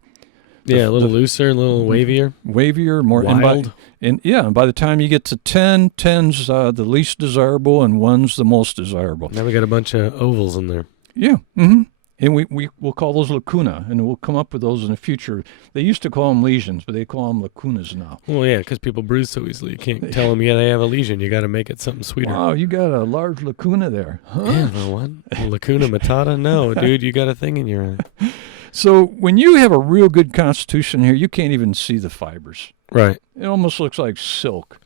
Yeah, a little looser, a little wavier. Wavier, more Wild. And by the time you get to 10, 10's the least desirable, and 1's the most desirable. Now we got a bunch of ovals in there. Yeah. And we'll call those lacuna, and we'll come up with those in the future. They used to call them lesions, but they call them lacunas now. Well, yeah, because people bruise so easily. You can't tell them, they have a lesion. You got to make it something sweeter. Wow, you got a large lacuna there. Huh? Yeah, the one. Lacuna matata? No, dude, you got a thing in your eye. So when you have a real good constitution here, you can't even see the fibers. Right. It almost looks like silk.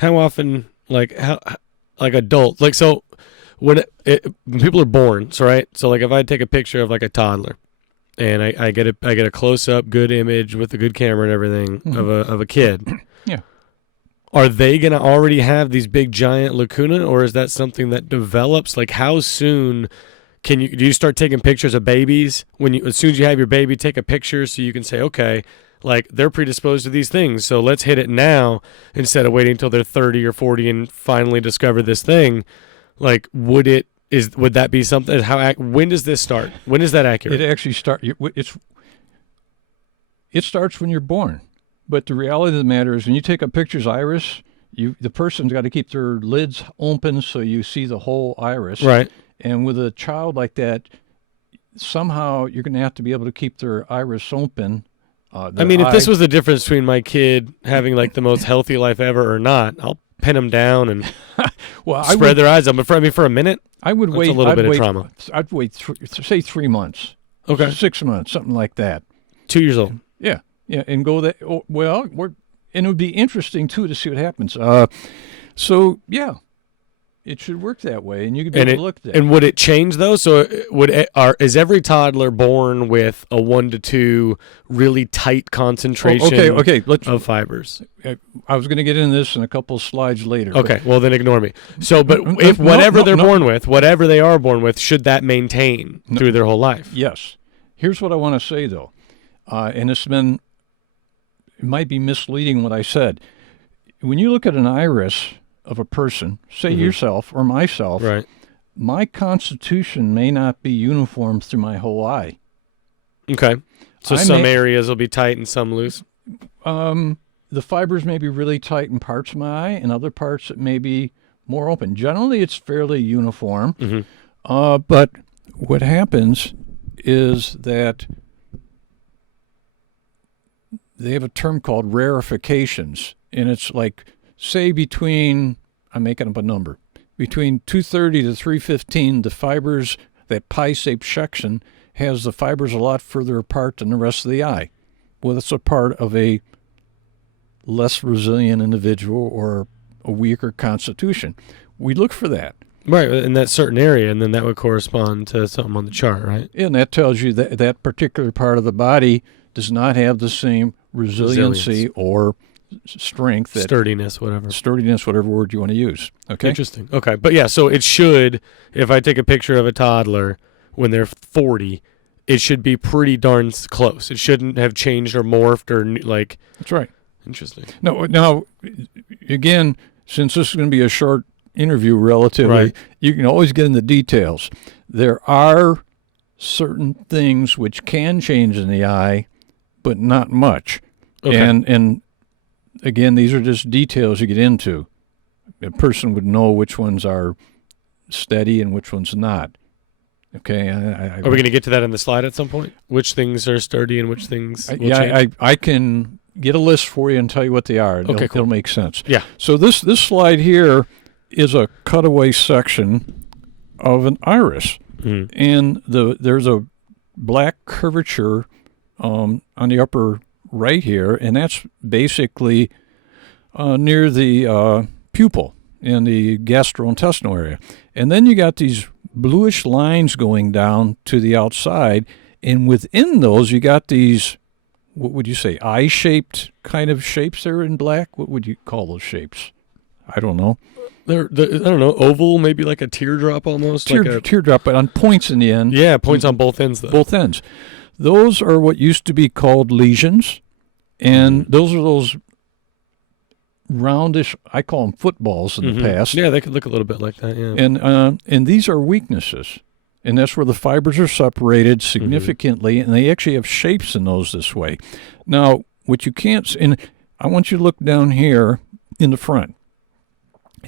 How often, like adults, like, so when people are born, so right? So like if I take a picture of like a toddler and I get a close up good image with a good camera and everything of a kid. Yeah. Are they going to already have these big giant lacuna, or is that something that develops? Like how soon do you start taking pictures of babies as soon as you have your baby, take a picture so you can say, okay, like they're predisposed to these things, so let's hit it now instead of waiting until they're 30 or 40 and finally discover this thing. Like, would that be something? When does this start? When is that accurate? It actually it starts when you're born. But the reality of the matter is when you take a picture's iris, the person's got to keep their lids open so you see the whole iris. Right. And with a child like that, somehow you're going to have to be able to keep their iris open. If this was the difference between my kid having like the most healthy life ever or not, I'll pin them down and spread their eyes open. For a minute, I would that's wait a little bit of trauma. I'd wait, say 3 months. Okay. 6 months, something like that. 2 years old. Yeah, and go that. And it would be interesting too to see what happens. So yeah, it should work that way, and you could be able to look at that. And would it change though? So is every toddler born with a 1 to 2 really tight concentration of fibers? I was going to get into this in a couple of slides later. Okay, well then ignore me. So, but if whatever whatever they are born with, should that maintain through their whole life? Yes. Here's what I want to say though, and it might be misleading what I said. When you look at an iris of a person, say yourself or myself, right, my constitution may not be uniform through my whole eye. Okay. So some areas will be tight and some loose. The fibers may be really tight in parts of my eye, and other parts it may be more open. Generally, it's fairly uniform. But what happens is that they have a term called rarifications, and it's like, say I'm making up a number, between 230 to 315, the fibers, that pie-shaped section, has the fibers a lot further apart than the rest of the eye. Well, that's a part of a less resilient individual or a weaker constitution. We look for that. Right, in that certain area, and then that would correspond to something on the chart, right? And that tells you that that particular part of the body does not have the same resiliency or strength. Sturdiness, whatever word you want to use. Okay? Interesting. Okay, but yeah, so it should, if I take a picture of a toddler when they're 40, it should be pretty darn close. It shouldn't have changed or morphed or like. That's right. Interesting. Now, again, since this is going to be a short interview relatively, Right. you can always get in the details. There are certain things which can change in the eye, but not much. Okay. And again, these are just details you get into. A person would know which ones are steady and which ones not. Okay. Are we going to get to that in the slide at some point? Which things are sturdy and which things will change? I can get a list for you and tell you what they are. Okay, cool. It'll make sense. Yeah. So this slide here is a cutaway section of an iris. Mm. And there's a black curvature on the upper right here, and that's basically near the pupil in the gastrointestinal area. And then you got these bluish lines going down to the outside, and within those you got these, what would you say, eye-shaped kind of shapes there in black? What would you call those shapes? I don't know. I don't know, oval, maybe like a teardrop almost. Teardrop, but on points in the end. Yeah, points on both ends, though. Both ends. Those are what used to be called lesions, and those are those roundish, I call them footballs in the past. Yeah, they could look a little bit like that, yeah. And these are weaknesses, and that's where the fibers are separated significantly, and they actually have shapes in those this way. Now, what you can't, and I want you to look down here in the front.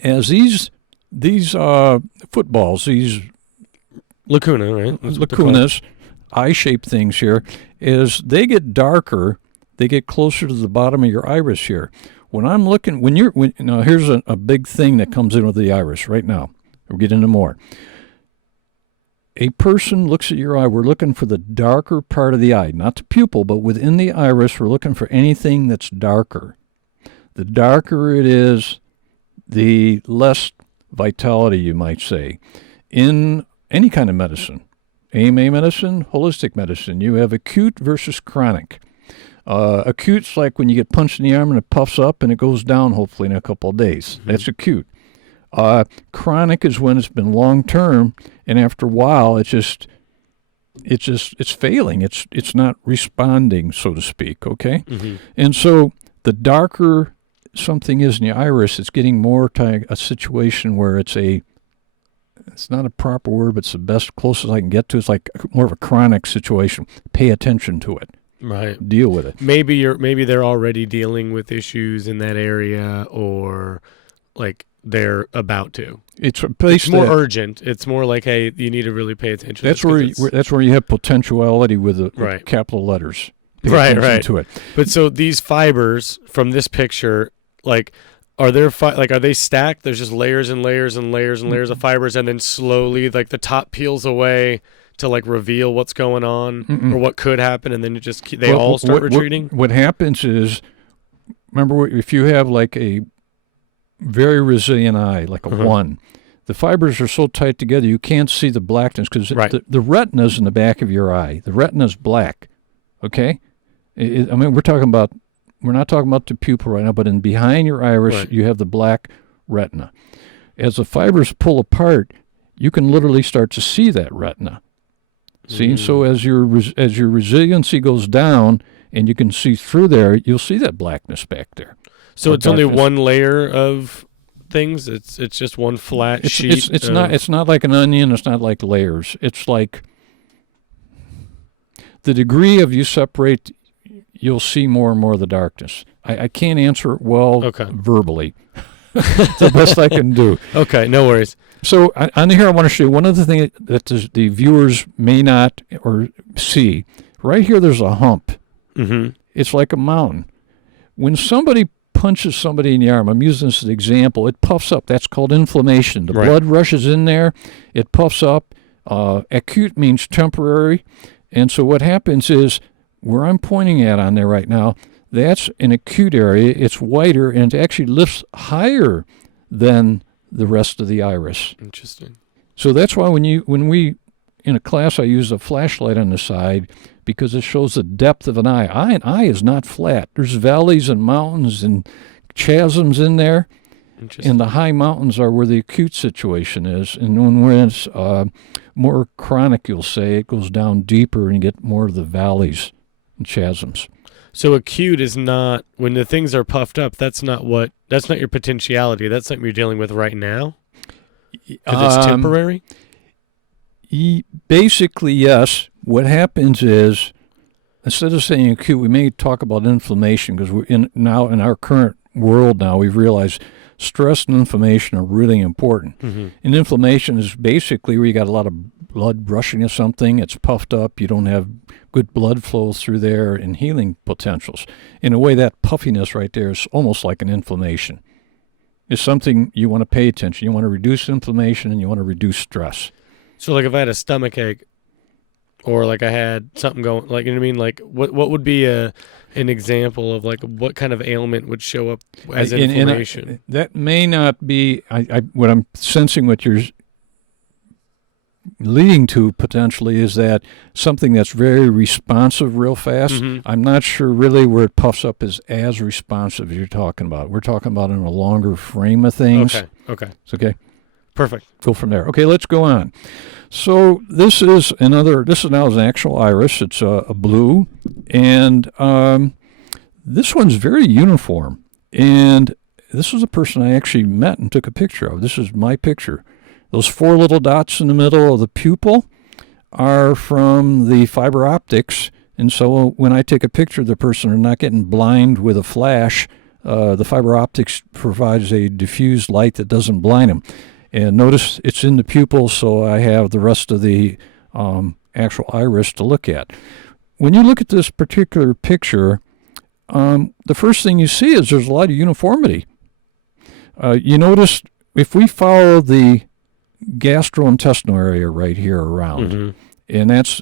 As these footballs, these lacuna, right? That's what they're lacunas, eye-shaped things here, as they get darker, they get closer to the bottom of your iris here. When I'm looking, now here's a big thing that comes in with the iris right now. We'll get into more. A person looks at your eye, we're looking for the darker part of the eye, not the pupil, but within the iris, we're looking for anything that's darker. The darker it is, the less vitality, you might say. In any kind of medicine, AMA medicine, holistic medicine, you have acute versus chronic. Acute's like when you get punched in the arm and it puffs up and it goes down hopefully in a couple of days. That's acute. Chronic is when it's been long term, and after a while it's failing. It's not responding, so to speak. Okay, and so the darker something is in the iris, it's getting more to a situation where it's not a proper word, but it's the best closest I can get to. It's like more of a chronic situation. Pay attention to it. Right. Deal with it. Maybe they're already dealing with issues in that area, or like they're about to. It's more urgent. It's more like, hey, you need to really pay attention. That's where you have potentiality with the capital letters. Pay attention to it. But so these fibers from this picture, like, are they stacked? There's just layers and layers and layers and layers of fibers, and then slowly, like, the top peels away to, like, reveal what's going on or what could happen, and then they all start retreating? What happens is, remember, if you have, like, a very resilient eye, like a 1, the fibers are so tight together you can't see the blackness, because the retina's in the back of your eye. The retina's black, okay? We're not talking about the pupil right now, but behind your iris, you have the black retina. As the fibers pull apart, you can literally start to see that retina. See, so as your resiliency goes down and you can see through there, you'll see that blackness back there. So it's only one layer of things. It's just one flat sheet. It's not like an onion. It's not like layers. It's like the degree of you separate, you'll see more and more of the darkness. I can't answer it well verbally. It's the best I can do. Okay, no worries. So on here, I want to show you one other thing that the viewers may not or see. Right here, there's a hump. It's like a mountain. When somebody punches somebody in the arm, I'm using this as an example, it puffs up. That's called inflammation. The blood rushes in there. It puffs up. Acute means temporary. And so what happens is, where I'm pointing at on there right now, that's an acute area. It's whiter, and it actually lifts higher than the rest of the iris. Interesting. So that's why when we in a class, I use a flashlight on the side, because it shows the depth of an eye. An eye is not flat. There's valleys and mountains and chasms in there. Interesting. And the high mountains are where the acute situation is. And when it's more chronic, you'll say, it goes down deeper and you get more of the valleys and chasms. So acute is not, when the things are puffed up, that's not your potentiality. That's something you're dealing with right now? Because it's temporary? Basically, yes. What happens is, instead of saying acute, we may talk about inflammation, because in our current world now, we've realized stress and inflammation are really important. Mm-hmm. And inflammation is basically where you got a lot of blood rushing to something, it's puffed up, you don't have good blood flow through there and healing potentials. In a way, that puffiness right there is almost like an inflammation. It's something you want to pay attention. You want to reduce inflammation and you want to reduce stress. So like if I had a stomach ache, or like I had something going, like, you know what I mean? Like what would be an example of like what kind of ailment would show up as inflammation? That may not be, what I'm sensing what you're leading to potentially is that something that's very responsive real fast. Mm-hmm. I'm not sure really where it puffs up is as responsive as you're talking about. We're talking about in a longer frame of things. Okay. It's okay. Perfect. Go from there. Okay, let's go on. So this is now an actual iris. It's a blue, and this one's very uniform. And this is a person I actually met and took a picture of. This is my picture. Those 4 little dots in the middle of the pupil are from the fiber optics, and so when I take a picture of the person, they're not getting blind with a flash. The fiber optics provides a diffused light that doesn't blind them. And notice it's in the pupil, so I have the rest of the actual iris to look at. When you look at this particular picture, the first thing you see is there's a lot of uniformity. You notice if we follow the gastrointestinal area right here around, mm-hmm. and that's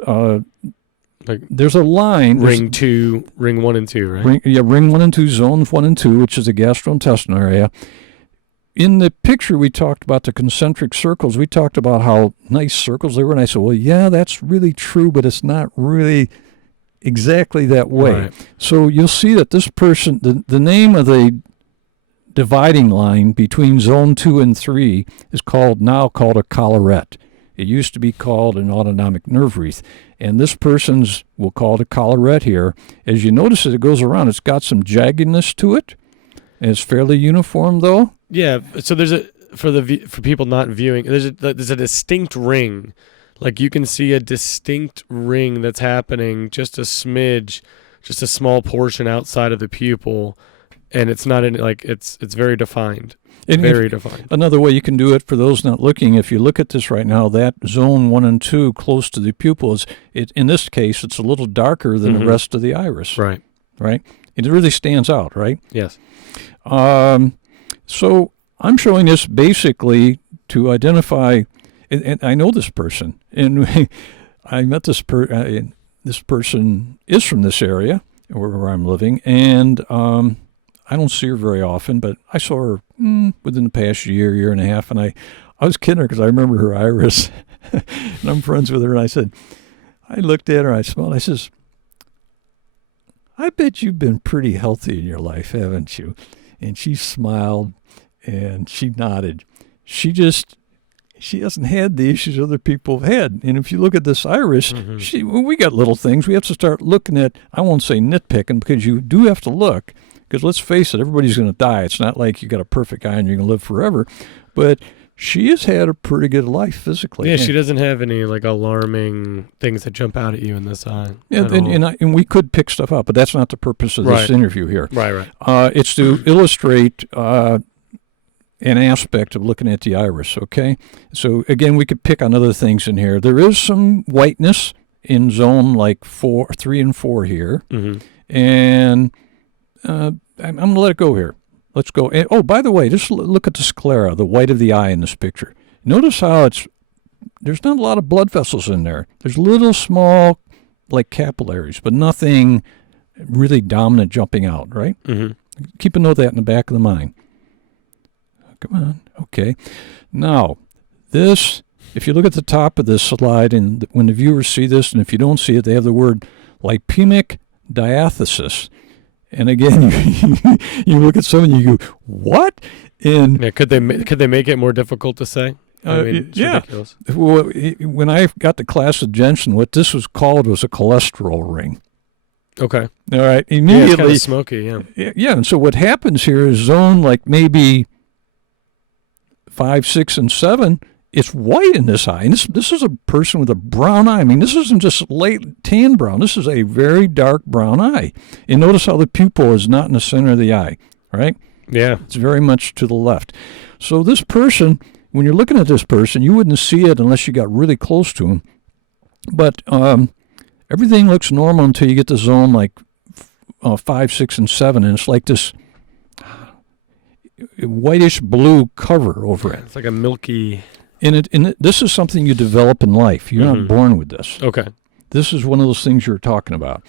like there's a line. Ring 1 and 2, right? Ring 1 and 2, zones 1 and 2, which is the gastrointestinal area. In the picture, we talked about the concentric circles. We talked about how nice circles they were, and I said, well, yeah, that's really true, but it's not really exactly that way. Right. So you'll see that this person, the name of the dividing line between zone 2 and 3 is now called a collarette. It used to be called an autonomic nerve wreath. And this person's, we'll call it a collarette here. As you notice as it goes around, it's got some jaggedness to it. And it's fairly uniform, though. Yeah, so there's for people not viewing, there's a distinct ring. Like you can see a distinct ring that's happening just a smidge, just a small portion outside of the pupil, and it's not it's very defined. Very defined. Another way you can do it for those not looking, if you look at this right now, that zone 1 and 2 close to the pupil in this case, it's a little darker than mm-hmm. the rest of the iris. Right. It really stands out, right? Yes. So I'm showing this basically to identify, and I know this person, and I met this this person is from this area where I'm living, and I don't see her very often, but I saw her within the past year and a half, and I was kidding her because I remember her iris, and I'm friends with her, and I looked at her, I smiled, I says, I bet you've been pretty healthy in your life, haven't you? And she smiled and she nodded. She hasn't had the issues other people have had. And if you look at this iris, mm-hmm. We got little things. We have to start looking at, I won't say nitpicking, because you do have to look. Because let's face it, everybody's going to die. It's not like you got a perfect eye and you're going to live forever. But she has had a pretty good life physically. Yeah, she doesn't have any like alarming things that jump out at you in this eye. Yeah, and we could pick stuff out, but that's not the purpose of this interview here. Right. It's to illustrate an aspect of looking at the iris, okay? So, again, we could pick on other things in here. There is some whiteness in zone like 3 and 4 here. Mm-hmm. And I'm going to let it go here. Let's go. And, by the way, just look at the sclera, the white of the eye in this picture. Notice how there's not a lot of blood vessels in there. There's little small, like capillaries, but nothing really dominant jumping out, right? Mm-hmm. Keep a note of that in the back of the mind. Come on. Okay. Now, this, if you look at the top of this slide, and when the viewers see this, and if you don't see it, they have the word lipemic diathesis. And again, you look at someone, you go, what? And Yeah, could they make it more difficult to say? I mean, it's ridiculous. Well, when I got to class of Jensen, what this was called was a cholesterol ring. Okay. All right. Yeah, Immediately. it's kind of smoky, yeah. Yeah. And so what happens here is zone like maybe 5, 6, and 7. It's white in this eye. And this is a person with a brown eye. I mean, this isn't just light tan brown. This is a very dark brown eye. And notice how the pupil is not in the center of the eye, right? Yeah. It's very much to the left. So this person, when you're looking at this person, you wouldn't see it unless you got really close to him. But everything looks normal until you get to zone like 5, 6, and 7, and it's like this whitish blue cover over it. It's like a milky. And this is something you develop in life. You're not born with this. Okay. This is one of those things you're talking about.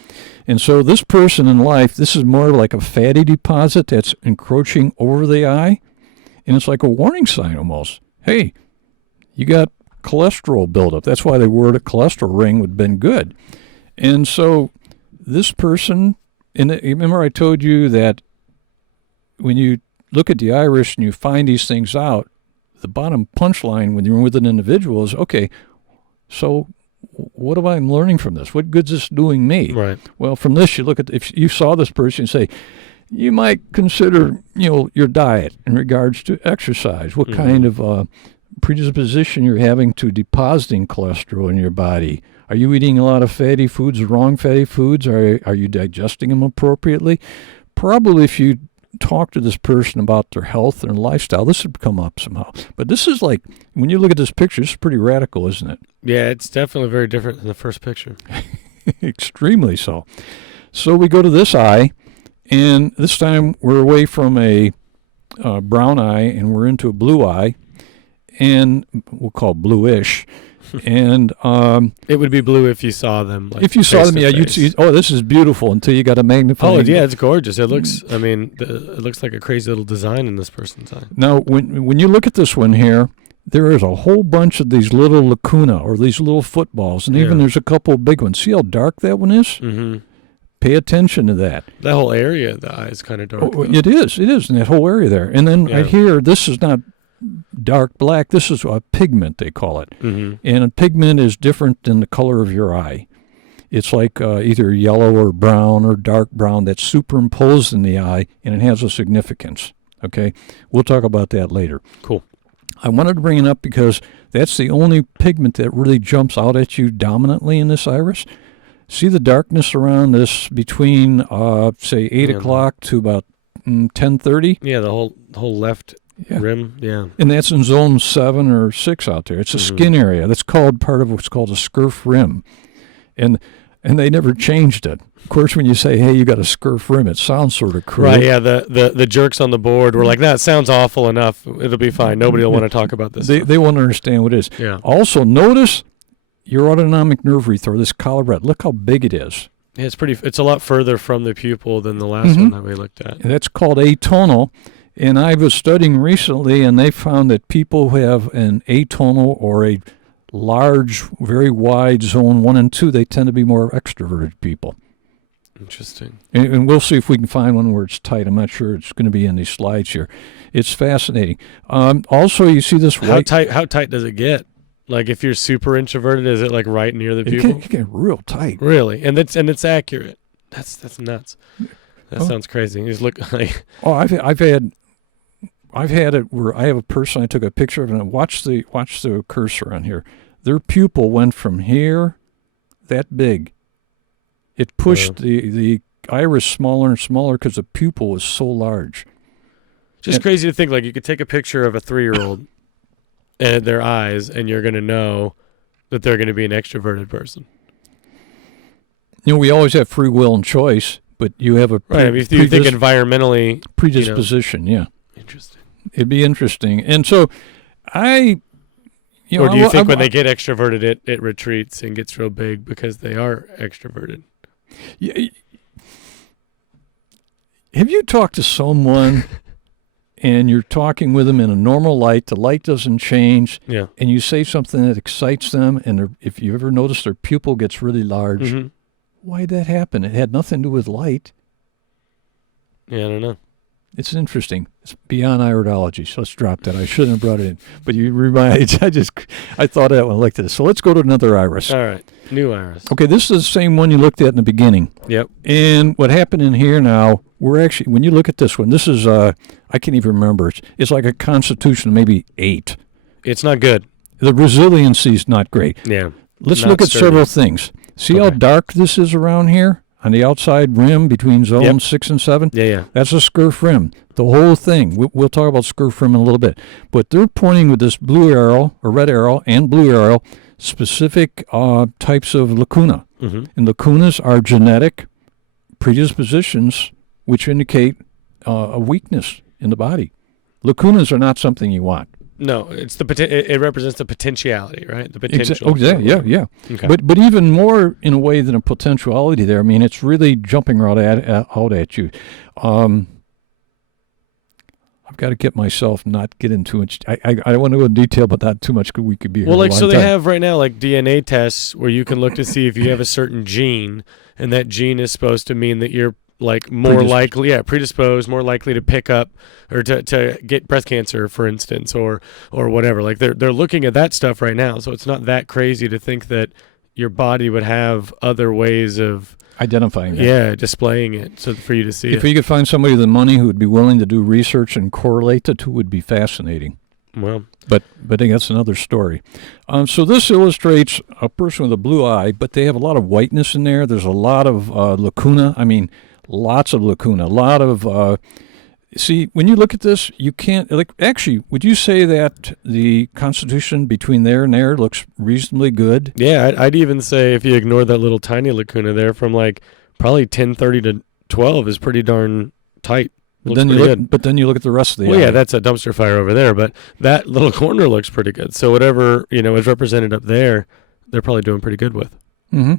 And so this person in life, this is more like a fatty deposit that's encroaching over the eye, and it's like a warning sign almost. Hey, you got cholesterol buildup. That's why they word a cholesterol ring would have been good. And so this person, and remember I told you that when you look at the iris and you find these things out, the bottom punchline when you're with an individual is, okay, so what am I learning from this? What good's this doing me? Right. Well, from this, you look at, if you saw this person and say, you might consider, your diet in regards to exercise, what kind of predisposition you're having to depositing cholesterol in your body. Are you eating a lot of fatty foods, wrong fatty foods? Are you digesting them appropriately? Probably if you talk to this person about their health and lifestyle, this would come up somehow. But this is like, when you look at this picture, it's pretty radical, isn't it? Yeah, it's definitely very different than the first picture. Extremely so. So we go to this eye, and this time we're away from a brown eye, and we're into a blue eye, and we'll call it bluish. And it would be blue if you saw them. Like, if you saw them, yeah, you'd see, oh, this is beautiful, until you got a magnifying. Oh, yeah, it's gorgeous. It looks, I mean, it looks like a crazy little design in this person's eye. Now, when you look at this one here, there is a whole bunch of these little lacuna, or these little footballs, and even there's a couple of big ones. See how dark that one is? Mm-hmm. Pay attention to that. That whole area of the eye is kind of dark. Oh, it is in that whole area there. And then right here, this is not dark black. This is a pigment, they call it. Mm-hmm. And a pigment is different than the color of your eye. It's like either yellow or brown or dark brown that's superimposed in the eye, and it has a significance. Okay? We'll talk about that later. Cool. I wanted to bring it up because that's the only pigment that really jumps out at you dominantly in this iris. See the darkness around this between, say, 8 o'clock to about 10:30? Yeah, the whole left rim, yeah. And that's in zone 7 or 6 out there. It's a skin area. That's called part of what's called a scurf rim. And they never changed it. Of course, when you say, hey, you got a scurf rim, it sounds sort of cruel. Right, yeah, the jerks on the board were like, that sounds awful enough. It'll be fine. Nobody will want to talk about this. They won't understand what it is. Yeah. Also, notice your autonomic nerve wreath, this collarette. Look how big it is. Yeah, it's a lot further from the pupil than the last one that we looked at. And that's called atonal. And I was studying recently, and they found that people who have an atonal or a large, very wide zone 1 and 2, they tend to be more extroverted people. Interesting. And we'll see if we can find one where it's tight. I'm not sure it's going to be in these slides here. It's fascinating. Also, you see this white. How tight does it get? Like if you're super introverted, is it like right near the pupil? It can get real tight. Really, and it's accurate. That's nuts. That sounds crazy. You just look like. Oh, I've had it where I have a person I took a picture of, and watch the cursor on here. Their pupil went from here, that big. It pushed the iris smaller and smaller because the pupil was so large. Just crazy to think, like you could take a picture of a 3-year-old and their eyes, and you're going to know that they're going to be an extroverted person. We always have free will and choice, but you have a right. I mean, if you think environmentally predisposition, yeah. Interesting. It'd be interesting, and so or do you think when they get extroverted, it retreats and gets real big because they are extroverted? Yeah. Have you talked to someone and you're talking with them in a normal light, the light doesn't change, and you say something that excites them, and if you ever notice their pupil gets really large, why'd that happen? It had nothing to do with light. Yeah, I don't know. It's interesting. It's beyond iridology, so let's drop that. I shouldn't have brought it in. But you remind I thought of that when I looked at it. So let's go to another iris. All right. New iris. Okay, this is the same one you looked at in the beginning. Yep. And what happened in here now, we're actually, when you look at this one, this is, I can't even remember. It's like a constitution, maybe 8. It's not good. The resiliency is not great. Yeah. Let's Not look at sturdy. several things. See how Okay. dark this is around here? On the outside rim between zone Yep. 6 and 7? Yeah, yeah. That's a scurf rim. The whole thing. We'll talk about scurf rim in a little bit. But they're pointing with this blue arrow, or red arrow, and blue arrow, specific types of lacuna. Mm-hmm. And lacunas are genetic predispositions which indicate a weakness in the body. Lacunas are not something you want. No, it's it represents the potentiality, right? The potential. Oh, yeah. Okay. But even more in a way than a potentiality there. I mean, it's really jumping right out at you. I've got to get myself not get into it. I don't want to go in detail, but not too much. We could be here Well, a like, long so they time. have right now like DNA tests where you can look to see if you have a certain gene, and that gene is supposed to mean that you're like more predisposed, more likely to pick up or to get breast cancer, for instance, or whatever. Like they're looking at that stuff right now, so it's not that crazy to think that your body would have other ways of identifying that. displaying it so for you to see If it. you could find somebody with the money who would be willing to do research and correlate the two, would be fascinating. Well, But I think that's another story. So this illustrates a person with a blue eye, but they have a lot of whiteness in there. There's a lot of lacuna. I mean, lots of lacuna. A lot of see, when you look at this, you can't, like, actually, would you say that the constitution between there and there looks reasonably good? yeah, I'd even say if you ignore that little tiny lacuna there from like probably 10:30 to 12 is pretty darn tight. But Looks then, pretty good. but then you look at the rest of the Well, eye. yeah, that's a dumpster fire over there, but that little corner looks pretty good. So whatever, is represented up there, they're probably doing pretty good with. Mm-hmm.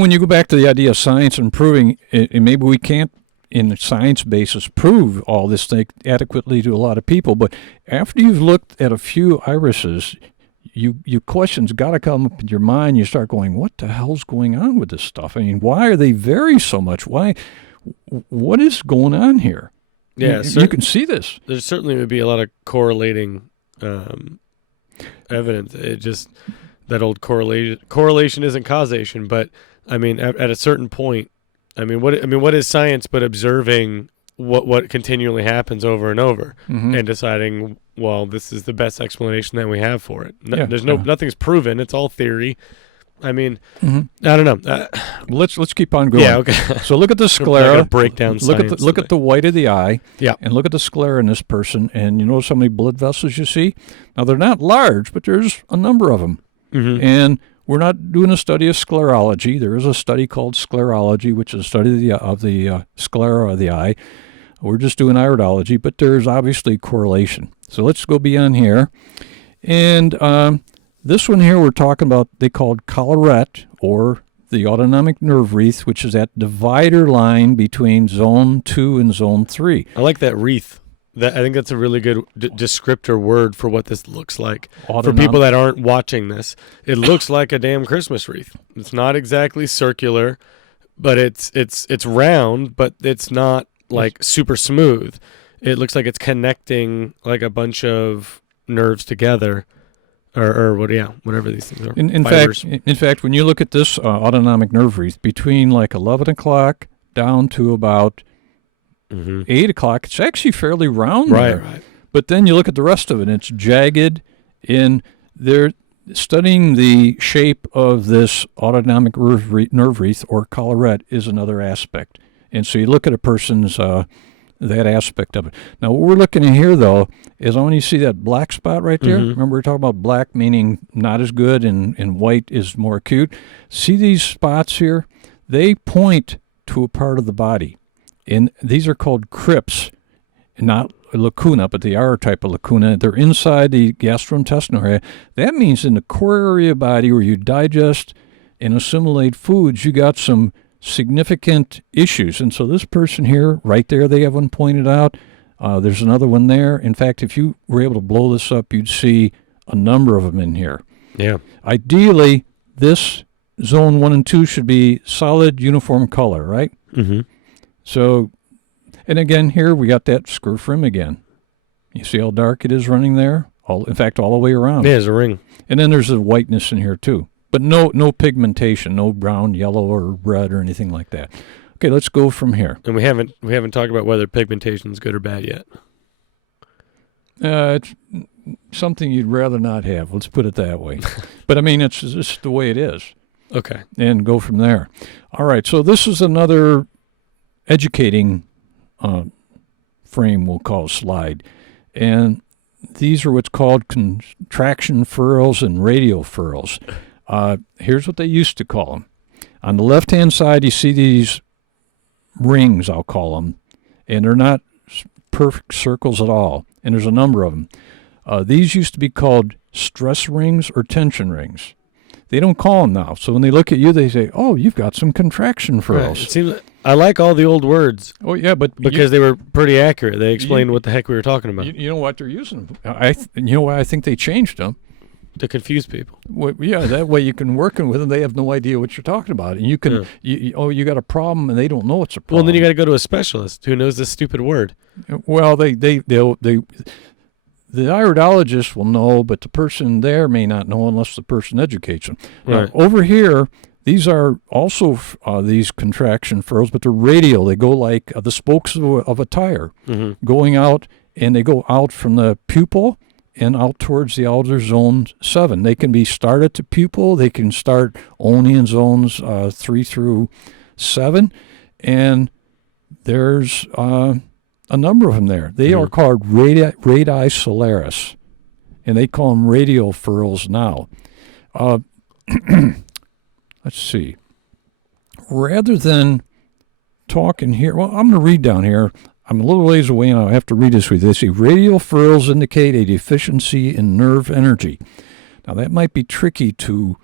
When you go back to the idea of science and proving, and maybe we can't, in a science basis, prove all this thing adequately to a lot of people, but after you've looked at a few irises, your questions got to come up in your mind. You start going, what the hell's going on with this stuff? I mean, why are they vary so much? What is going on here? Yeah, you can see this. There certainly would be a lot of correlating evidence. It just that old correlation isn't causation, but I mean, at a certain point, what is science but observing what continually happens over and over and deciding, well, this is the best explanation that we have for it. Nothing's proven. It's all theory. I mean, I don't know. Let's keep on going. Yeah, okay. So look at the We're not sclera. gonna break down science Look at the white of the eye. Yeah. And look at the sclera in this person, and you notice how many blood vessels you see. Now they're not large, but there's a number of them. Mm-hmm. And we're not doing a study of sclerology. There is a study called sclerology, which is a study of the sclera of the eye. We're just doing iridology, but there's obviously correlation. So let's go beyond here. And this one here we're talking about, they called collarette, or the autonomic nerve wreath, which is that divider line between zone 2 and zone 3. I like that wreath. I think that's a really good descriptor word for what this looks like. For people that aren't watching this, it looks like a damn Christmas wreath. It's not exactly circular, but it's round, but it's not like super smooth. It looks like it's connecting like a bunch of nerves together, or whatever these things are. In fact, when you look at this autonomic nerve wreath between like 11 o'clock down to about 8 o'clock, it's actually fairly round there. Right. But then you look at the rest of it, and it's jagged. In they're studying the shape of this autonomic nerve wreath, or collarette, is another aspect. And so you look at a person's that aspect of it. Now, what we're looking at here, though, is I want you to see that black spot right there. Remember, we were talking about black meaning not as good and white is more acute. See these spots here? They point to a part of the body. And these are called crypts, not a lacuna, but they are a type of lacuna. They're inside the gastrointestinal area. That means in the core area of the body where you digest and assimilate foods, you got some significant issues. And so this person here, right there, they have one pointed out. There's another one there. In fact, if you were able to blow this up, you'd see a number of them in here. Yeah. Ideally, this zone 1 and 2 should be solid, uniform color, right? Mm-hmm. So, And again, here we got that scurf rim again. You see how dark it is running there? In fact, all the way around. Yeah, there's a ring. And then there's a whiteness in here too. But no pigmentation, no brown, yellow, or red or anything like that. Okay, let's go from here. And we haven't talked about whether pigmentation is good or bad yet. It's something you'd rather not have. Let's put it that way. But I mean, it's just the way it is. Okay. And go from there. All right, so this is another educating frame we'll call slide. And these are what's called contraction furrows and radial furrows. Here's what they used to call them. On the left-hand side, you see these rings, I'll call them, and they're not perfect circles at all, and there's a number of them. These used to be called stress rings or tension rings. They don't call them now. So when they look at you, they say, "Oh, you've got some contraction furrows." Right. It seems I like all the old words. Oh yeah, but because they were pretty accurate. They explained what the heck we were talking about. You know what they're using them. You know why I think they changed them? To confuse people. Well, yeah, that way you can work with them. They have no idea what you're talking about, and you can. Yeah. You got a problem, and they don't know it's a problem. Well, then you got to go to a specialist who knows this stupid word. Well, the iridologist will know, but the person there may not know unless the person educates them. Now, over here, these are also these contraction furrows, but they're radial. They go like the spokes of a tire, going out, and they go out from the pupil and out towards the outer zone 7. They can be start at the pupil. They can start only in zones 3 through 7, and there's a number of them there. They are called radii solaris, and they call them radial furrows now. Let's see. Rather than talking here, well, I'm going to read down here. I'm a little ways away, and I have to read this with you. They say radial furrows indicate a deficiency in nerve energy. Now, that might be tricky to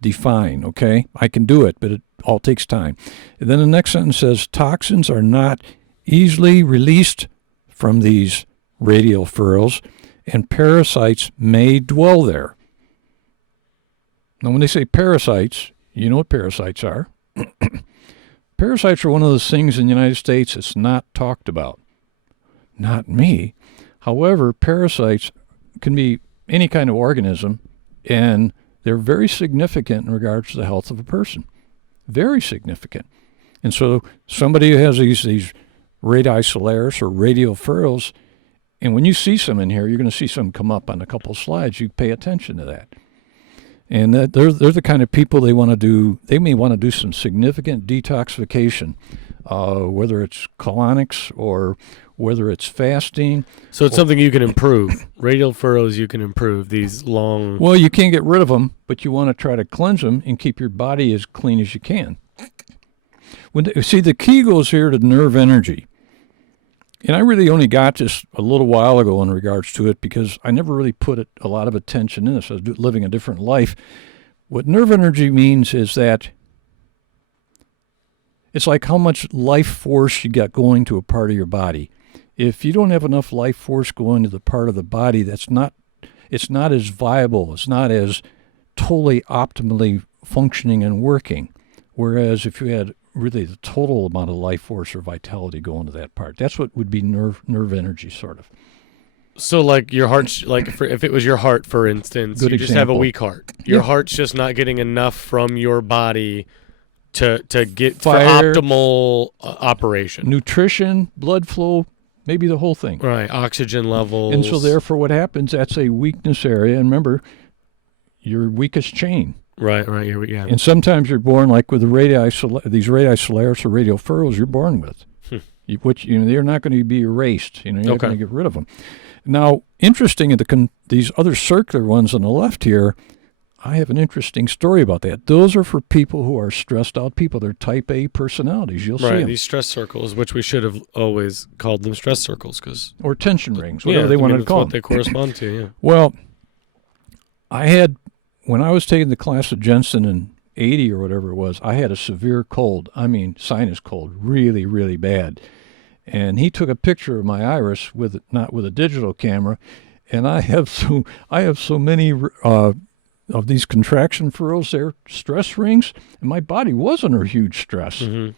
define, okay? I can do it, but it all takes time. And then the next sentence says toxins are not easily released from these radial furrows, and parasites may dwell there. Now, when they say parasites, you know what parasites are. Parasites are one of those things in the United States that's not talked about. Not me. However, parasites can be any kind of organism, and they're very significant in regards to the health of a person. Very significant. And so somebody who has these radii solaris or radial furrows, and when you see some in here, you're going to see some come up on a couple of slides. You pay attention to that. And they're the kind of people they want to do. They may want to do some significant detoxification, whether it's colonics or whether it's fasting. So it's something you can improve. Radial furrows you can improve. These long. Well, you can't get rid of them, but you want to try to cleanse them and keep your body as clean as you can. See, the key goes here to nerve energy. And I really only got this a little while ago in regards to it because I never really put a lot of attention in this. I was living a different life. What nerve energy means is that it's like how much life force you got going to a part of your body. If you don't have enough life force going to the part of the body, it's not as viable. It's not as totally optimally functioning and working. Whereas if you had really the total amount of life force or vitality going to that part. That's what would be nerve energy, sort of. So, like your heart's if it was your heart, for instance, Good you example. just have a weak heart. Your heart's just not getting enough from your body to get Fire, for optimal operation. Nutrition, blood flow, maybe the whole thing. Right, oxygen levels. And so, therefore, what happens? That's a weakness area. And remember, your weakest chain. Right, yeah. And sometimes you're born like with these radii solaris or radial furrows. You're born with, which they're not going to be erased. You're not going to get rid of them. Now, interesting, these other circular ones on the left here, I have an interesting story about that. Those are for people who are stressed out people. They're type A personalities. You'll see them. These stress circles, which we should have always called them stress circles, or tension rings, whatever they wanted to call them. What they correspond to. Yeah. Well, when I was taking the class at Jensen in 80 or whatever it was, I had a severe cold. I mean, sinus cold, really, really bad. And he took a picture of my iris not with a digital camera, and I have so many of these contraction furrows there, stress rings, and my body was under huge stress. Mm-hmm.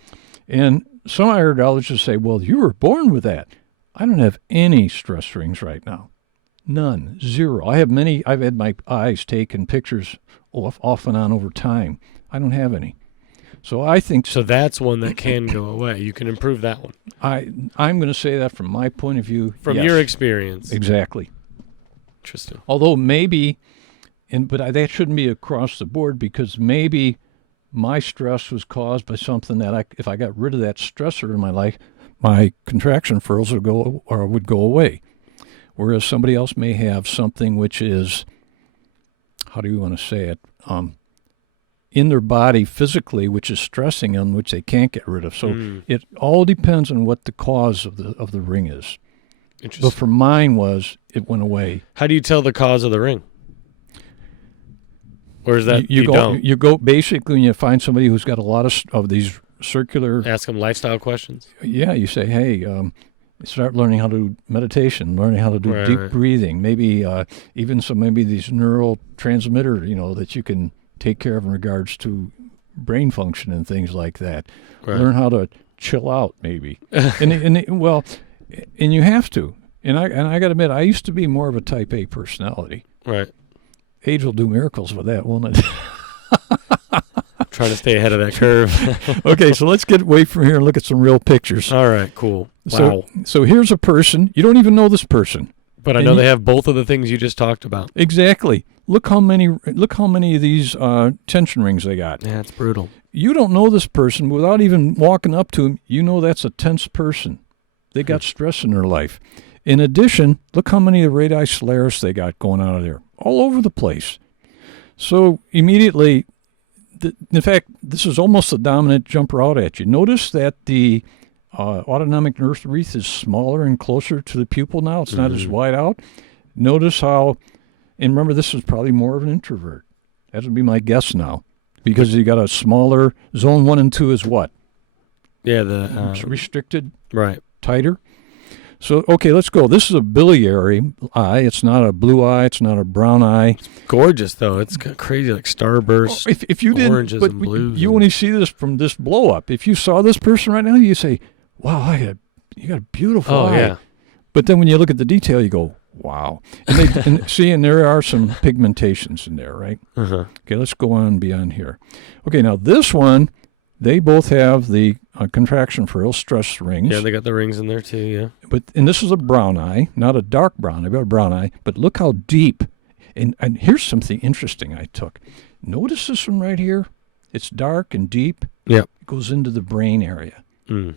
And some iridologists say, well, you were born with that. I don't have any stress rings right now. None. Zero. I've had my eyes taken pictures off and on over time. I don't have any. So I think... So that's one that can go away. You can improve that one. I'm going to say that from my point of view. From yes. your experience. Exactly. Interesting. Although maybe, but that shouldn't be across the board, because maybe my stress was caused by something that if I got rid of that stressor in my life, my contraction furrows would go away. Whereas somebody else may have something which is, how do you want to say it, in their body physically, which is stressing them, which they can't get rid of. So it all depends on what the cause of the ring is. Interesting. But for mine it went away. How do you tell the cause of the ring? Or is that you don't? You go basically when you find somebody who's got a lot of these circular... Ask them lifestyle questions? Yeah, you say, hey... start learning how to do meditation, learning how to do deep breathing, maybe maybe these neurotransmitter, that you can take care of in regards to brain function and things like that. Right. Learn how to chill out, maybe. and you have to. And I got to admit, I used to be more of a type A personality. Right. Age will do miracles with that, won't it? Trying to stay ahead of that curve. Okay, so let's get away from here and look at some real pictures. All right, cool. Wow. So here's a person. You don't even know this person. But I know they have both of the things you just talked about. Exactly. Look how many of these tension rings they got. Yeah, it's brutal. You don't know this person without even walking up to him. You know that's a tense person. They got stress in their life. In addition, look how many of the radii solaris they got going out of there. All over the place. So immediately... in fact, this is almost the dominant jumper out at you. Notice that the autonomic nerve wreath is smaller and closer to the pupil now. It's not as wide out. Notice how, and remember, this is probably more of an introvert. That would be my guess now, because you got a smaller zone 1 and 2 is what? Yeah, it's restricted, right, tighter. So, okay, let's go. This is a biliary eye. It's not a blue eye. It's not a brown eye. It's gorgeous, though. It's crazy, like starburst, if you oranges didn't, and blues. You only see this from this blow-up. If you saw this person right now, you say, wow, you got a beautiful eye. Yeah. But then when you look at the detail, you go, wow. And there are some pigmentations in there, right? Uh-huh. Okay, let's go on beyond here. Okay, now this one, they both have the contraction furrow stress rings. Yeah, they got the rings in there too, yeah. And this is a brown eye, not a dark brown eye, but a brown eye. But look how deep. And here's something interesting I took. Notice this one right here? It's dark and deep. Yep. It goes into the brain area.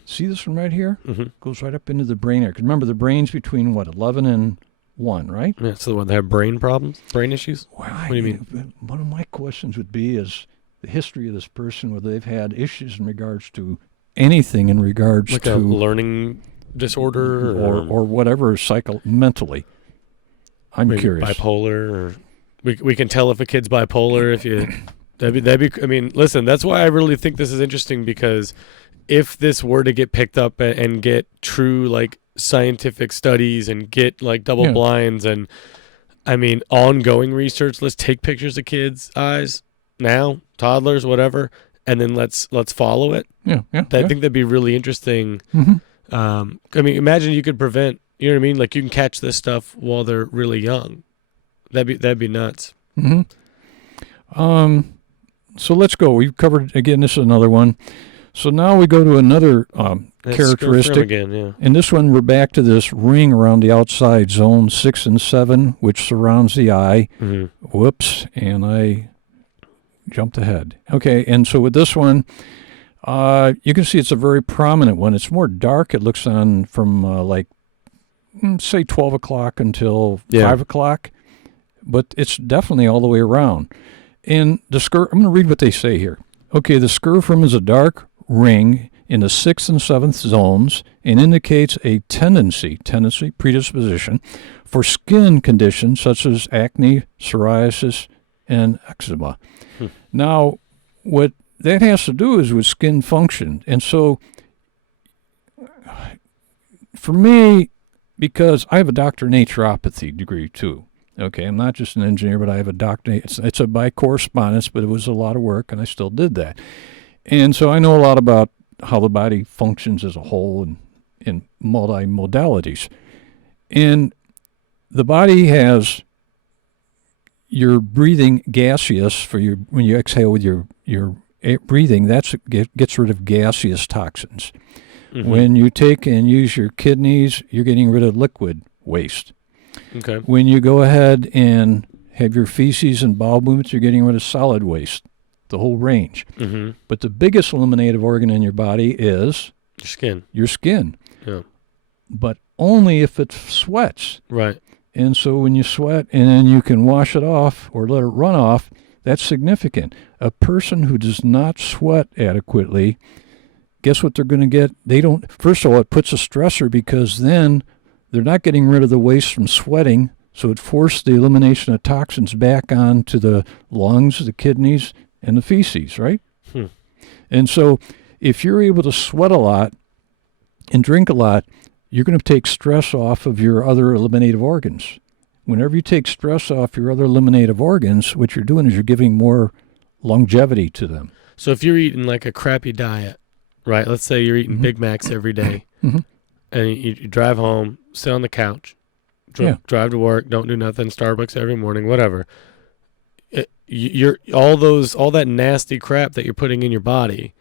See this one right here? Mm-hmm. Goes right up into the brain area. 'Cause remember, the brain's between, 11 and 1, right? Yeah, so the one that have brain problems, brain issues? Well, what do you mean? One of my questions would be is the history of this person, whether they've had issues in regards to anything in regards like to... a learning disorder? Or whatever, mentally. I'm curious. Bipolar, or we can tell if a kid's bipolar if you... That'd be. I mean, listen, that's why I really think this is interesting, because if this were to get picked up and get true, like, scientific studies and get, like, double blinds and, I mean, ongoing research, let's take pictures of kids' eyes now, toddlers, whatever, and then let's follow it. I think that'd be really interesting. Mm-hmm. I mean, imagine you could prevent, you know what I mean? Like, you can catch this stuff while they're really young. That'd be nuts. Mm-hmm. So let's go. We've covered, again, this is another one. So now we go to another characteristic. Again, yeah. And this one, we're back to this ring around the outside, zone 6 and 7, which surrounds the eye. Mm-hmm. Whoops, and I jumped ahead. Okay, and so with this one, you can see it's a very prominent one. It's more dark. It looks on from say 12 o'clock until 5 o'clock, but it's definitely all the way around. And the I'm going to read what they say here. Okay, the scirpherum is a dark ring in the 6th and 7th zones and indicates a tendency, predisposition, for skin conditions such as acne, psoriasis, and eczema. Now, what that has to do is with skin function. And so, for me, because I have a doctor of naturopathy degree too. Okay, I'm not just an engineer, but I have a doctorate. It's by correspondence, but it was a lot of work, and I still did that. And so I know a lot about how the body functions as a whole and in multi-modalities. And the body has your breathing gaseous for your, when you exhale with your breathing, that's gets rid of gaseous toxins. Mm-hmm. When you take and use your kidneys, you're getting rid of liquid waste. Okay. When you go ahead and have your feces and bowel movements, you're getting rid of solid waste, the whole range. Mm-hmm. But the biggest eliminative organ in your body is your skin. Your skin. Yeah. But only if it sweats. Right. And so when you sweat and then you can wash it off or let it run off, that's significant. A person who does not sweat adequately, guess what they're going to get? They don't. First of all, it puts a stressor because then they're not getting rid of the waste from sweating, so it forced the elimination of toxins back onto the lungs, the kidneys, and the feces, right? And so if you're able to sweat a lot and drink a lot, you're going to take stress off of your other eliminative organs. Whenever you take stress off your other eliminative organs, what you're doing is you're giving more longevity to them. So if you're eating like a crappy diet, right? Let's say you're eating Big Macs every day, and you drive home, sit on the couch, drive to work, don't do nothing, Starbucks every morning, whatever. You're all that nasty crap that you're putting in your body,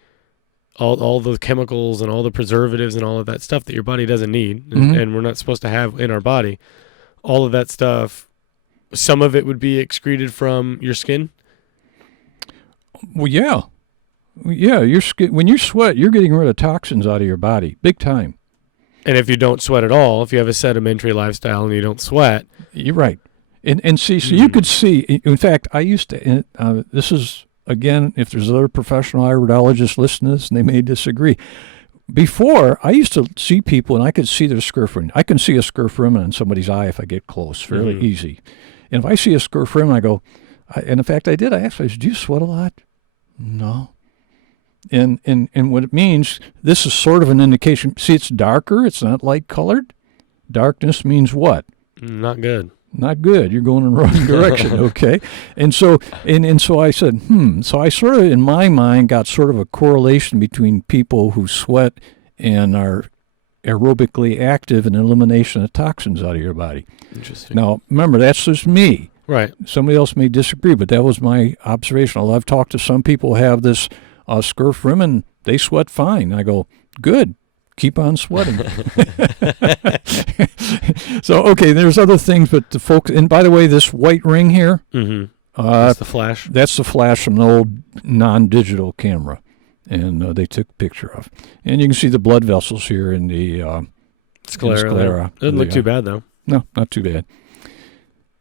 all the chemicals and all the preservatives and all of that stuff that your body doesn't need, and we're not supposed to have in our body. All of that stuff, some of it would be excreted from your skin. Well, yeah. Your skin, when you sweat, you're getting rid of toxins out of your body, big time. And if you don't sweat at all, if you have a sedimentary lifestyle and you don't sweat, you're right. And see, so you could see. In fact, I used to. This is again, if there's other professional iridologists listening to this, and they may disagree. Before, I used to see people, and I could see their scurf. I can see a scurf remnant in somebody's eye if I get close, fairly easy. And if I see a scurf remnant, I go, and in fact, I did. I asked, do you sweat a lot? No. And what it means, this is sort of an indication. See, it's darker. It's not light colored. Darkness means what? Not good. Not good. You're going in the wrong direction, okay? And so I said, So I sort of, in my mind, got sort of a correlation between people who sweat and are aerobically active in elimination of toxins out of your body. Interesting. Now, remember, that's just me. Right. Somebody else may disagree, but that was my observation. Although I've talked to some people who have this scurf rim, and they sweat fine. I go, good. Keep on sweating. So, okay, there's other things, but the folks, and by the way, this white ring here, that's the flash. That's the flash from an old non-digital camera, and they took a picture of. And you can see the blood vessels here in the sclera. Doesn't look too bad, though. No, not too bad.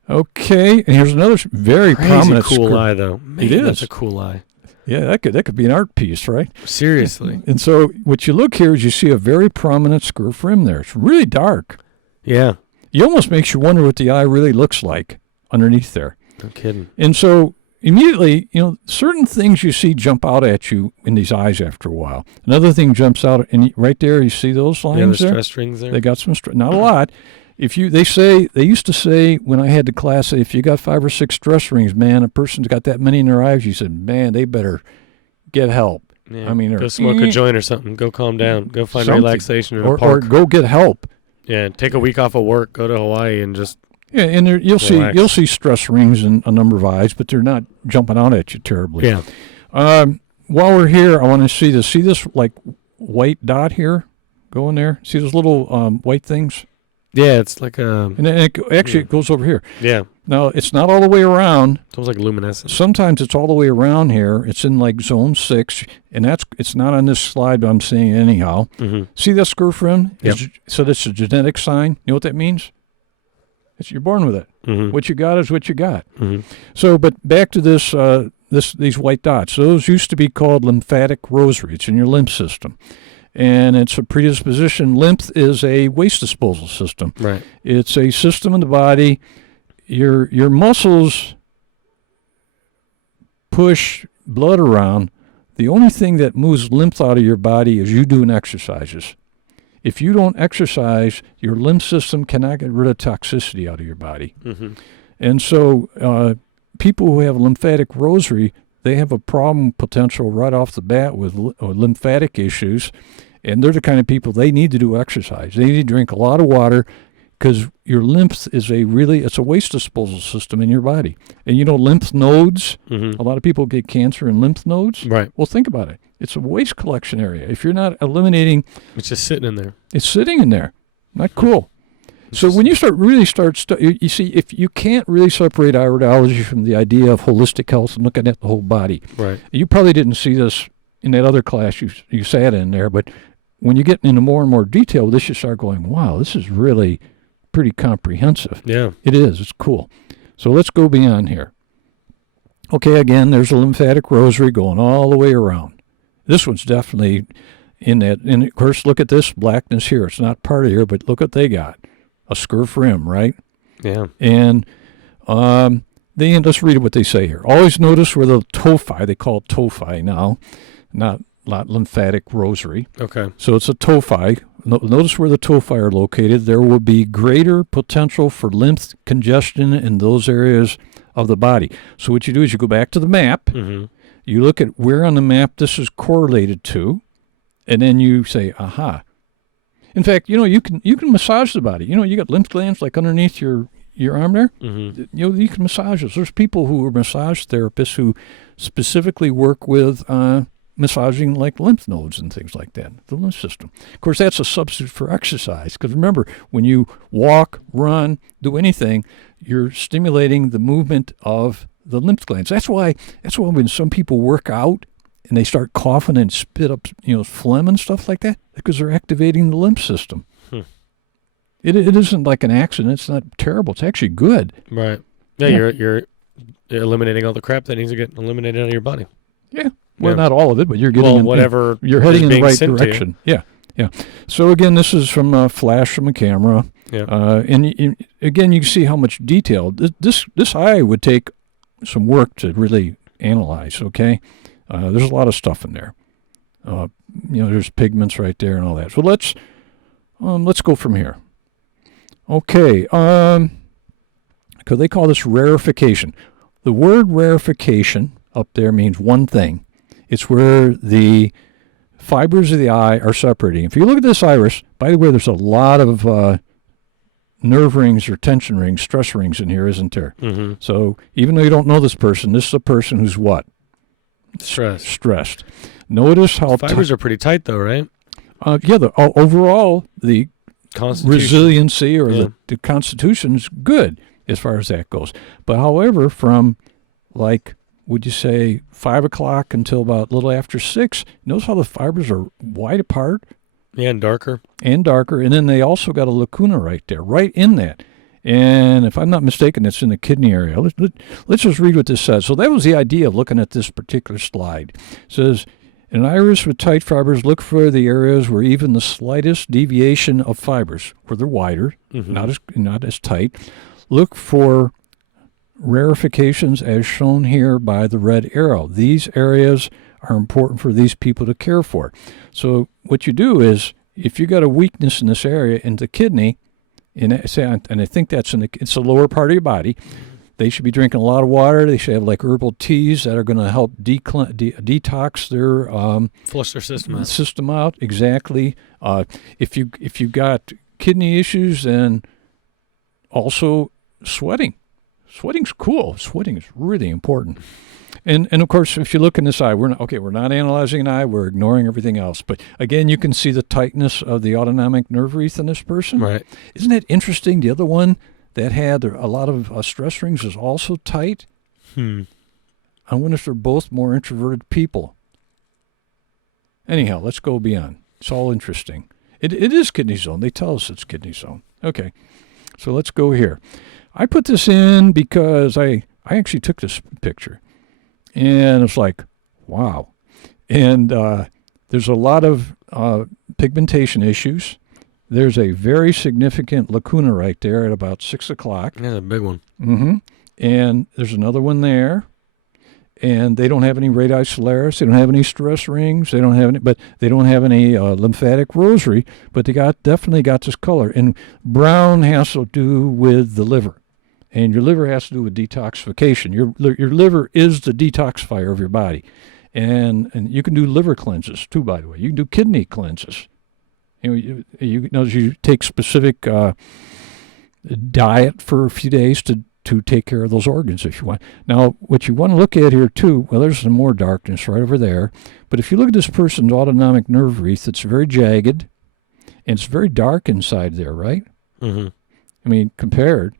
Okay, and here's another very prominent cool eye, though. Man, it is. That's a cool eye. Yeah, that could be an art piece, right? Seriously. And so what you look here is you see a very prominent scurf rim there. It's really dark. Yeah. It almost makes you wonder what the eye really looks like underneath there. No kidding. And so immediately, certain things you see jump out at you in these eyes after a while. Another thing jumps out, and right there, you see those lines the there? stress rings there. They got some stress, not a lot. They used to say when I had the class, if you got 5 or 6 stress rings, man, a person's got that many in their eyes, you said, man, they better get help. Yeah. I mean, go smoke a joint or something. Go calm down. Go find relaxation in a park. Or go get help. Yeah, take a week off of work. Go to Hawaii and just and you'll see stress rings in a number of eyes, but they're not jumping out at you terribly. Yeah. While we're here, I want to see this. See this like white dot here? Go in there. See those little white things? Yeah, it's like a... And it goes over here. Yeah. Now, it's not all the way around. It's almost like luminescent. Sometimes it's all the way around here. It's in like zone 6, and it's not on this slide, but I'm saying it anyhow. Mm-hmm. See that scurf rim? Yep. So that's a genetic sign. You know what that means? You're born with it. Mm-hmm. What you got is what you got. Mm-hmm. So, but back to these white dots. Those used to be called lymphatic rosary. It's in your lymph system. And it's a predisposition. Lymph is a waste disposal system. Right. It's a system in the body. Your muscles push blood around. The only thing that moves lymph out of your body is you doing exercises. If you don't exercise, your lymph system cannot get rid of toxicity out of your body. Mm-hmm. And so people who have lymphatic rosary, they have a problem potential right off the bat with lymphatic issues, and they're the kind of people they need to do exercise. They need to drink a lot of water because your lymph is it's a waste disposal system in your body. And lymph nodes, a lot of people get cancer in lymph nodes. Right. Well, think about it. It's a waste collection area. If you're not eliminating... It's just sitting in there. It's sitting in there. Not cool. So when you you see, if you can't really separate iridology from the idea of holistic health and looking at the whole body. Right. You probably didn't see this in that other class you sat in there, but when you get into more and more detail, this you start going, wow, this is really pretty comprehensive. Yeah. It is. It's cool. So let's go beyond here. Okay, again, there's a lymphatic rosary going all the way around. This one's definitely in that. And, of course, look at this blackness here. It's not part of here, but look what they got. A scurf rim, right? Yeah. And let's read what they say here. Always notice where the tophi, they call it tophi now, not lymphatic rosary. Okay. So it's a tophi. Notice where the tophi are located. There will be greater potential for lymph congestion in those areas of the body. So what you do is you go back to the map. Mm-hmm. You look at where on the map this is correlated to, and then you say, aha. In fact, you can massage the body. You got lymph glands like underneath your arm there. Mm-hmm. You can massage those. There's people who are massage therapists who specifically work with massaging like lymph nodes and things like that, the lymph system. Of course, that's a substitute for exercise because remember, when you walk, run, do anything, you're stimulating the movement of the lymph glands. That's why when some people work out and they start coughing and spit up, phlegm and stuff like that, because they're activating the lymph system. It isn't like an accident. It's not terrible. It's actually good. Right. Yeah, you're eliminating all the crap that needs to get eliminated out of your body. Yeah. Well, not all of it, but you're getting whatever. You're heading in the right direction. Yeah. So again, this is from a flash from a camera. Yeah. And again, you can see how much detail this eye would take some work to really analyze. Okay. There's a lot of stuff in there. There's pigments right there and all that. So let's go from here. Okay. Because they call this rarefication. The word rarefication up there means one thing. It's where the fibers of the eye are separating. If you look at this iris, by the way, there's a lot of nerve rings or tension rings, stress rings in here, isn't there? Mm-hmm. So even though you don't know this is a person who's what? Stressed. Notice how fibers are pretty tight, though, right? Overall, the resiliency or the constitution is good as far as that goes. But however, from would you say 5 o'clock until about a little after 6, notice how the fibers are wide apart? Yeah, and darker. And then they also got a lacuna right there, right in that. And if I'm not mistaken, it's in the kidney area. Let's just read what this says. So that was the idea of looking at this particular slide. It says, in an iris with tight fibers, look for the areas where even the slightest deviation of fibers, where they're wider, not as tight. Look for rarefications as shown here by the red arrow. These areas are important for these people to care for. So what you do is, if you got a weakness in this area, in the kidney, and I think it's the lower part of your body, they should be drinking a lot of water. They should have herbal teas that are going to help detox their flush their system out. Exactly. If you got kidney issues, then also sweating. Sweating's cool. Sweating is really important. And of course, if you look in this eye, we're not analyzing an eye, we're ignoring everything else. But again, you can see the tightness of the autonomic nerve wreath in this person. Right. Isn't it interesting? The other one that had a lot of stress rings is also tight. I wonder if they're both more introverted people. Anyhow, let's go beyond. It's all interesting. It is kidney zone. They tell us it's kidney zone. Okay, so let's go here. I put this in because I actually took this picture. And it's like, wow. And there's a lot of pigmentation issues. There's a very significant lacuna right there at about 6 o'clock. That's a big one. Mm-hmm. And there's another one there. And they don't have any radii solaris. They don't have any stress rings. They don't have any lymphatic rosary. But they definitely got this color. And brown has to do with the liver. And your liver has to do with detoxification. Your liver is the detoxifier of your body. And you can do liver cleanses, too, by the way. You can do kidney cleanses. You take specific diet for a few days to take care of those organs if you want. Now, what you want to look at here, too, well, there's some more darkness right over there. But if you look at this person's autonomic nerve wreath, it's very jagged, and it's very dark inside there, right? Mm-hmm. I mean, compared.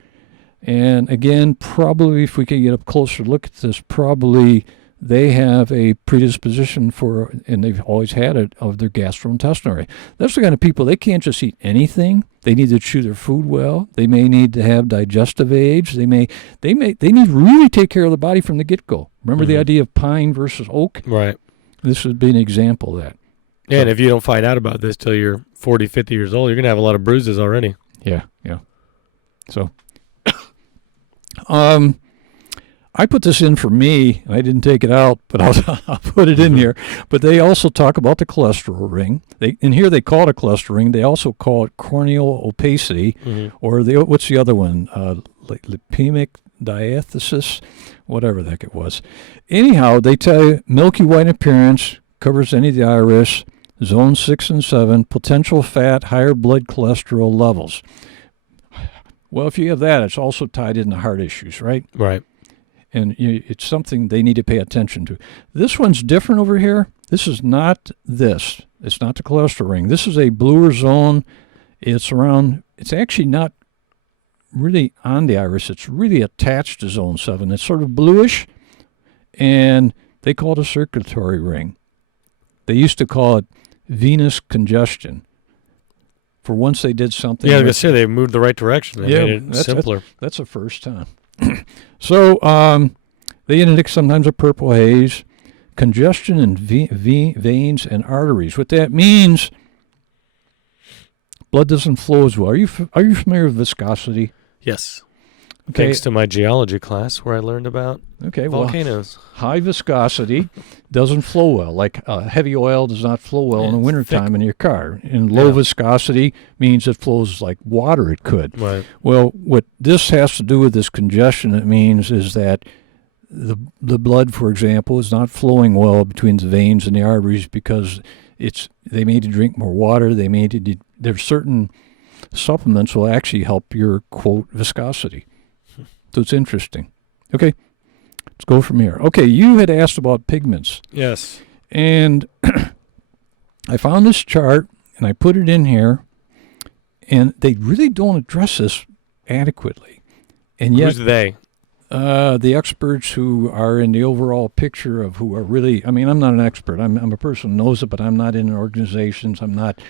And again, probably if we could get a closer look at this, probably they have a predisposition for, and they've always had it, of their gastrointestinal rate. That's the kind of people, they can't just eat anything. They need to chew their food well. They may need to have digestive aids. They need to really take care of the body from the get-go. Remember the idea of pine versus oak? Right. This would be an example of that. Yeah, and if you don't find out about this till you're 40, 50 years old, you're going to have a lot of bruises already. Yeah. So, I put this in for me. I didn't take it out, but I'll put it in here. But they also talk about the cholesterol ring. In here they call it a cholesterol ring. They also call it corneal opacity, or what's the other one? Lipemic diathesis, whatever the heck it was. Anyhow, they tell you milky white appearance, covers any of the iris, zone 6 and 7, potential fat, higher blood cholesterol levels. Well, if you have that, it's also tied into heart issues, right? Right. And it's something they need to pay attention to. This one's different over here. This is not this. It's not the cholesterol ring. This is a bluer zone. It's actually not really on the iris. It's really attached to zone 7. It's sort of bluish, and they call it a circulatory ring. They used to call it venous congestion. For once they did something. Yeah, I was going to say they moved the right direction. They made it simpler. That's the first time. So they indicate sometimes a purple haze, congestion in veins and arteries. What that means, blood doesn't flow as well. Are you familiar with viscosity? Yes. Okay. Thanks to my geology class where I learned about volcanoes. Well, high viscosity doesn't flow well. Like heavy oil does not flow well in the wintertime in your car. And low viscosity means it flows like water it could. Right. Well, what this has to do with this congestion, it means is that the blood, for example, is not flowing well between the veins and the arteries because they need to drink more water. There's certain supplements will actually help your, quote, viscosity. So it's interesting. Okay, let's go from here. Okay, you had asked about pigments. Yes. And I found this chart, and I put it in here, and they really don't address this adequately. And yet, who's they? The experts who are in the overall picture of who are really, I mean, I'm not an expert. I'm a person who knows it, but I'm not in organizations. I'm not.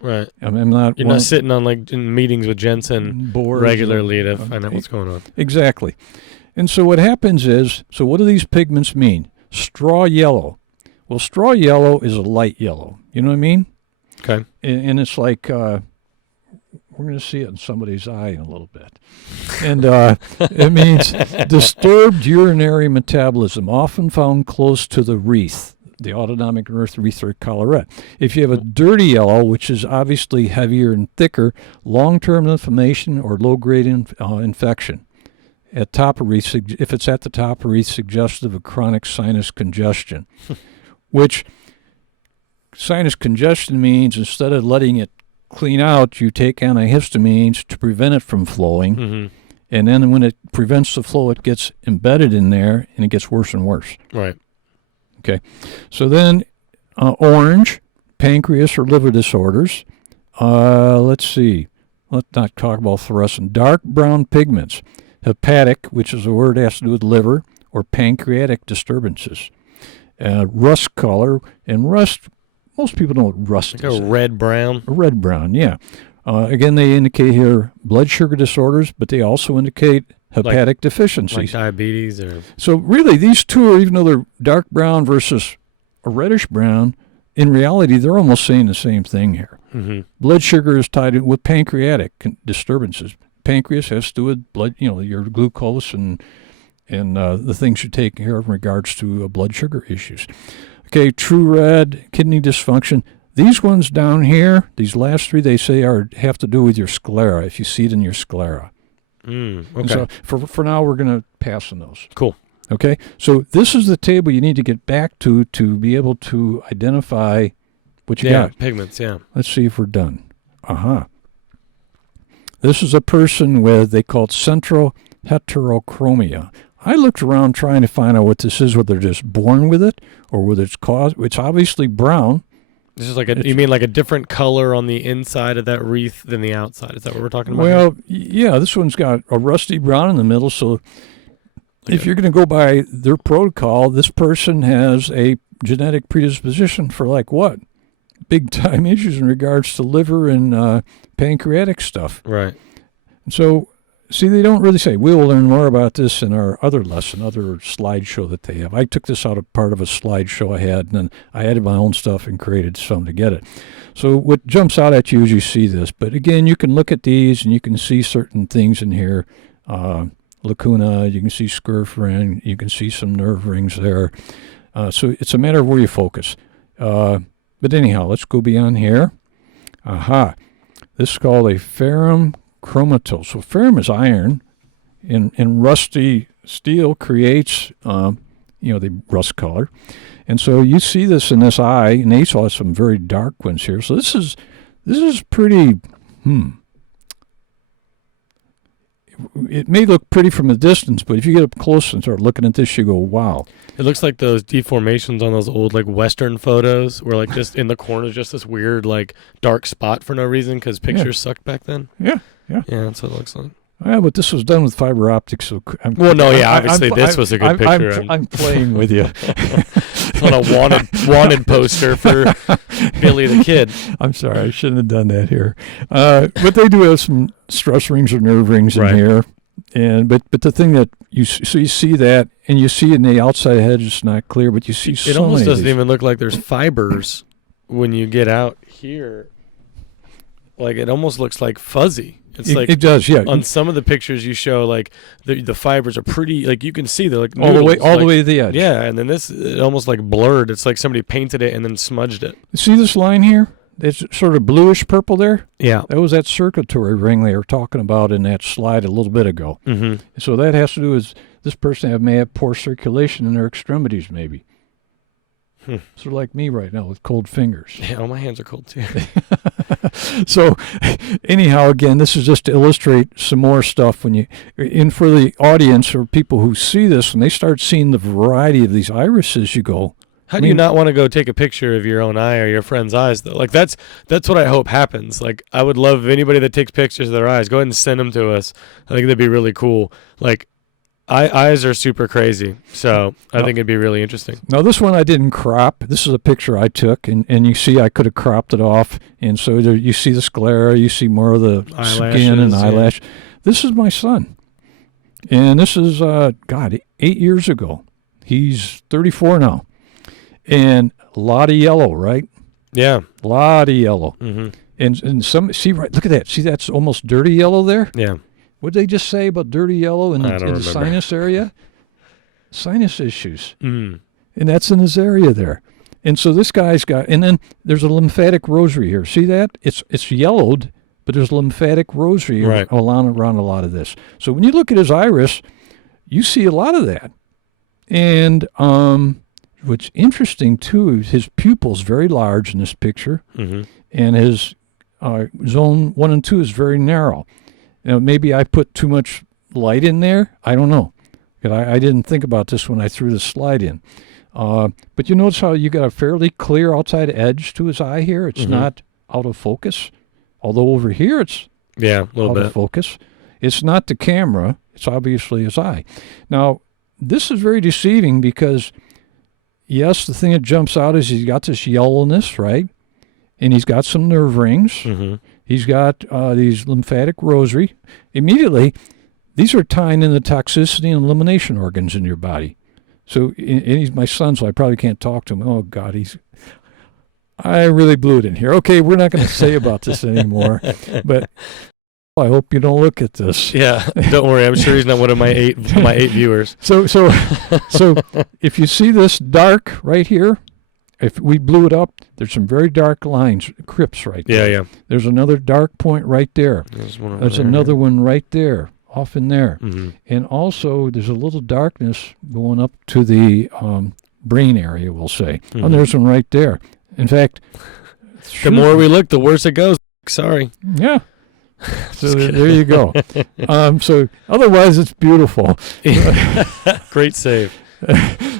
Right. I'm not. You're not sitting on in meetings with Jensen regularly to find out what's going on. Exactly. And so what happens is, so what do these pigments mean? Straw yellow. Well, straw yellow is a light yellow. You know what I mean? Okay. And it's like, we're going to see it in somebody's eye in a little bit. And it means disturbed urinary metabolism, often found close to the wreath. The autonomic nerve wreath or collarette. If you have a dirty yellow, which is obviously heavier and thicker, long-term inflammation or low-grade infection. At top of wreath, if it's at the top of wreath, suggestive of chronic sinus congestion, which sinus congestion means instead of letting it clean out, you take antihistamines to prevent it from flowing. Mm-hmm. And then when it prevents the flow, it gets embedded in there, and it gets worse and worse. Right. Okay, so then orange, pancreas or liver disorders. Let's see. Let's not talk about fluorescent. Dark brown pigments. Hepatic, which is a word that has to do with liver, or pancreatic disturbances. Rust color, and rust, most people know what rust is. Like a red-brown? Red-brown, yeah. Again, they indicate here blood sugar disorders, but they also indicate hepatic deficiencies. Like diabetes or... So really, these two, even though they're dark brown versus a reddish brown, in reality, they're almost saying the same thing here. Mm-hmm. Blood sugar is tied in with pancreatic disturbances. Pancreas has to do with blood, your glucose and the things you take care of in regards to blood sugar issues. Okay, true red, kidney dysfunction. These ones down here, these last three, they say have to do with your sclera, if you see it in your sclera. And Okay. so for now, we're going to pass on those. Cool. Okay, so this is the table you need to get back to be able to identify what you got. Pigments, yeah. Let's see if we're done. This is a person with, they call it central heterochromia. I looked around trying to find out what this is, whether they're just born with it or whether it's caused. It's obviously brown. This is you mean like a different color on the inside of that wreath than the outside? Is that what we're talking about? Well, yeah, this one's got a rusty brown in the middle, so if you're going to go by their protocol, this person has a genetic predisposition for like what? Big time issues in regards to liver and pancreatic stuff. Right. So, see, they don't really say. We will learn more about this in our other lesson, other slideshow that they have. I took this out of part of a slideshow I had, and then I added my own stuff and created some to get it. So what jumps out at you is you see this. But again, you can look at these and you can see certain things in here. Lacuna, you can see scurf ring, you can see some nerve rings there. So it's a matter of where you focus. But anyhow, let's go beyond here. This is called a ferrum chromatose. So ferrum is iron, and rusty steel creates, the rust color. And so you see this in this eye, and they saw some very dark ones here. So this is pretty, It may look pretty from a distance, but if you get up close and start looking at this, you go, wow. It looks like those deformations on those old like Western photos where like just in the corner is just this weird like dark spot for no reason because pictures sucked back then. Yeah. Yeah, that's what it looks like. Yeah, but this was done with fiber optics. So obviously this was a good picture. I'm playing with you. It's on a wanted poster for Billy the Kid. I'm sorry, I shouldn't have done that here. But they do have some stress rings or nerve rings in here. But the thing that you see that, and you see in the outside edge, it's not clear, but you see it almost doesn't even look like there's fibers when you get out here. Like it almost looks like fuzzy. It does, yeah. On some of the pictures you show, like the fibers are pretty, like you can see they're like all the way to the edge. Yeah, and then this it almost like blurred. It's like somebody painted it and then smudged it. See this line here? It's sort of bluish purple there. Yeah, that was that circulatory ring they were talking about in that slide a little bit ago. Mm-hmm. So that has to do with this person may have poor circulation in their extremities, maybe. Sort of like me right now with cold fingers. Yeah, my hands are cold too. So, anyhow, again, this is just to illustrate some more stuff for the audience or people who see this, when they start seeing the variety of these irises, you go, How do you not want to go take a picture of your own eye or your friend's eyes, though? Like, that's what I hope happens. Like, I would love anybody that takes pictures of their eyes, go ahead and send them to us. I think that'd be really cool. Like, eyes are super crazy, so I think it'd be really interesting. Now, this one I didn't crop. This is a picture I took, and you see I could have cropped it off, and so you see the sclera, you see more of the skin and eyelash. Yeah. This is my son, and this is, 8 years ago. He's 34 now, and a lot of yellow, right? Yeah. A lot of yellow. Mm-hmm. And some, see, right, look at that. See, that's almost dirty yellow there? Yeah. What did they just say about dirty yellow in the sinus area? Sinus issues. Mm. And that's in his area there. And so this guy's got, and then there's a lymphatic rosary here. See that? It's yellowed, but there's lymphatic rosary around a lot of this. So when you look at his iris, you see a lot of that. And what's interesting, too, is his pupil's very large in this picture. Mm-hmm. And his zone 1 and 2 is very narrow. Now, maybe I put too much light in there. I don't know. I didn't think about this when I threw the slide in. But you notice how you got a fairly clear outside edge to his eye here? It's not out of focus. Although over here it's a little bit of focus. It's not the camera. It's obviously his eye. Now, this is very deceiving because, yes, the thing that jumps out is he's got this yellowness, right? And he's got some nerve rings. Mm-hmm. He's got these lymphatic rosary. Immediately, these are tying in the toxicity and elimination organs in your body. So, and he's my son, so I probably can't talk to him. Oh, God, I really blew it in here. Okay, we're not going to say about this anymore. But I hope you don't look at this. Yeah, don't worry. I'm sure he's not one of my eight viewers. So if you see this dark right here, if we blew it up, there's some very dark lines, crypts right there. Yeah. There's another dark point right there. There's another one right there. off in there. Mm-hmm. And also, there's a little darkness going up to the brain area, we'll say. Mm-hmm. Oh, there's one right there. In fact, The more we look, the worse it goes. Sorry. Yeah. So there you go. So otherwise, it's beautiful. Great save.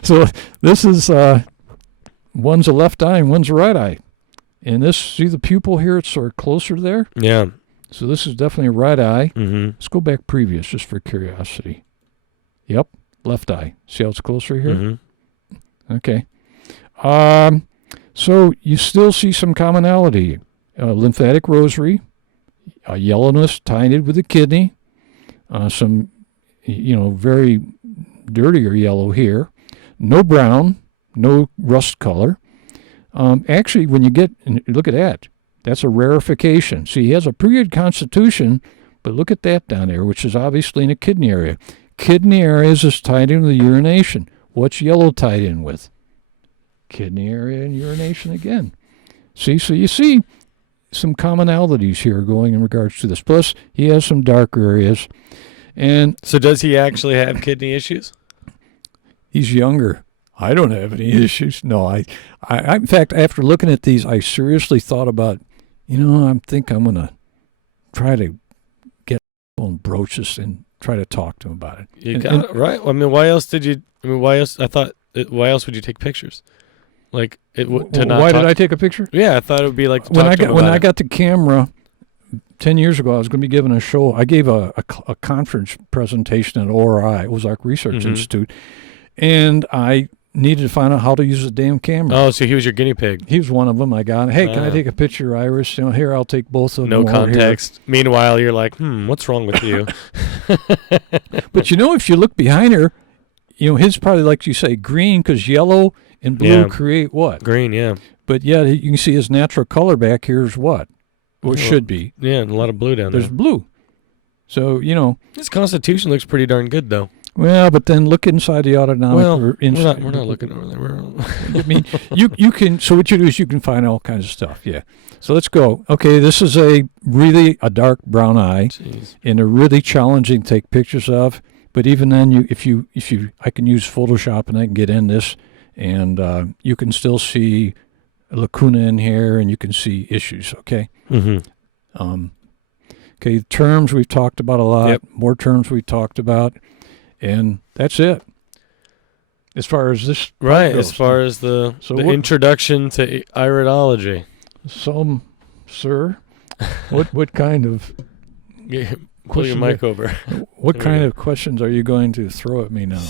So this is one's a left eye and one's a right eye. And this, see the pupil here? It's sort of closer there. Yeah. So this is definitely a right eye. Mm-hmm. Let's go back previous just for curiosity. Yep, left eye. See how it's closer here? Mm-hmm. Okay. So you still see some commonality. Lymphatic rosary, yellowness tied in with the kidney, some, very dirtier yellow here. No brown, no rust color. Actually, when you look at that, that's a rarefication. See, he has a pretty good constitution, but look at that down there, which is obviously in the kidney area. Kidney areas is tied in with urination. What's yellow tied in with? Kidney area and urination again. See, so you see some commonalities here going in regards to this. Plus, he has some darker areas. And so does he actually have kidney issues? He's younger. I don't have any issues. No, I in fact, after looking at these, I seriously thought about, I think I'm going to try to get on broaches and try to talk to him about it. You got it, right? Why else would you take pictures? Like it to not. Why did I take a picture? Yeah, I thought it would be like when I got the camera 10 years ago. I was going to be giving a show. I gave a conference presentation at ORI, Ozark Research Institute, and I needed to find out how to use the damn camera. Oh, so he was your guinea pig. He was one of them. I got, hey, can I take a picture, Iris? Here, I'll take both of them. No context. Here. Meanwhile, you're like, what's wrong with you? But if you look behind her, his probably, like you say, green, because yellow and blue create what? Green, yeah. But yeah, you can see his natural color back here is what? Or should be. Yeah, and a lot of blue down there. There's blue. So, His constitution looks pretty darn good, though. Well, but then look inside the autonomic. Well, we're not looking over there. I mean, you can. So what you do is you can find all kinds of stuff. Yeah. So let's go. Okay, this is a dark brown eye, and a really challenging to take pictures of. But even then, I can use Photoshop and I can get in this, and you can still see a lacuna in here, and you can see issues. Okay. Mm-hmm. Okay. Terms we've talked about a lot. Yep. More terms we've talked about. And that's it. As far as this right, goes. as far as the introduction to iridology. So, sir, what kind of pull your mic over. What kind of questions are you going to throw at me now?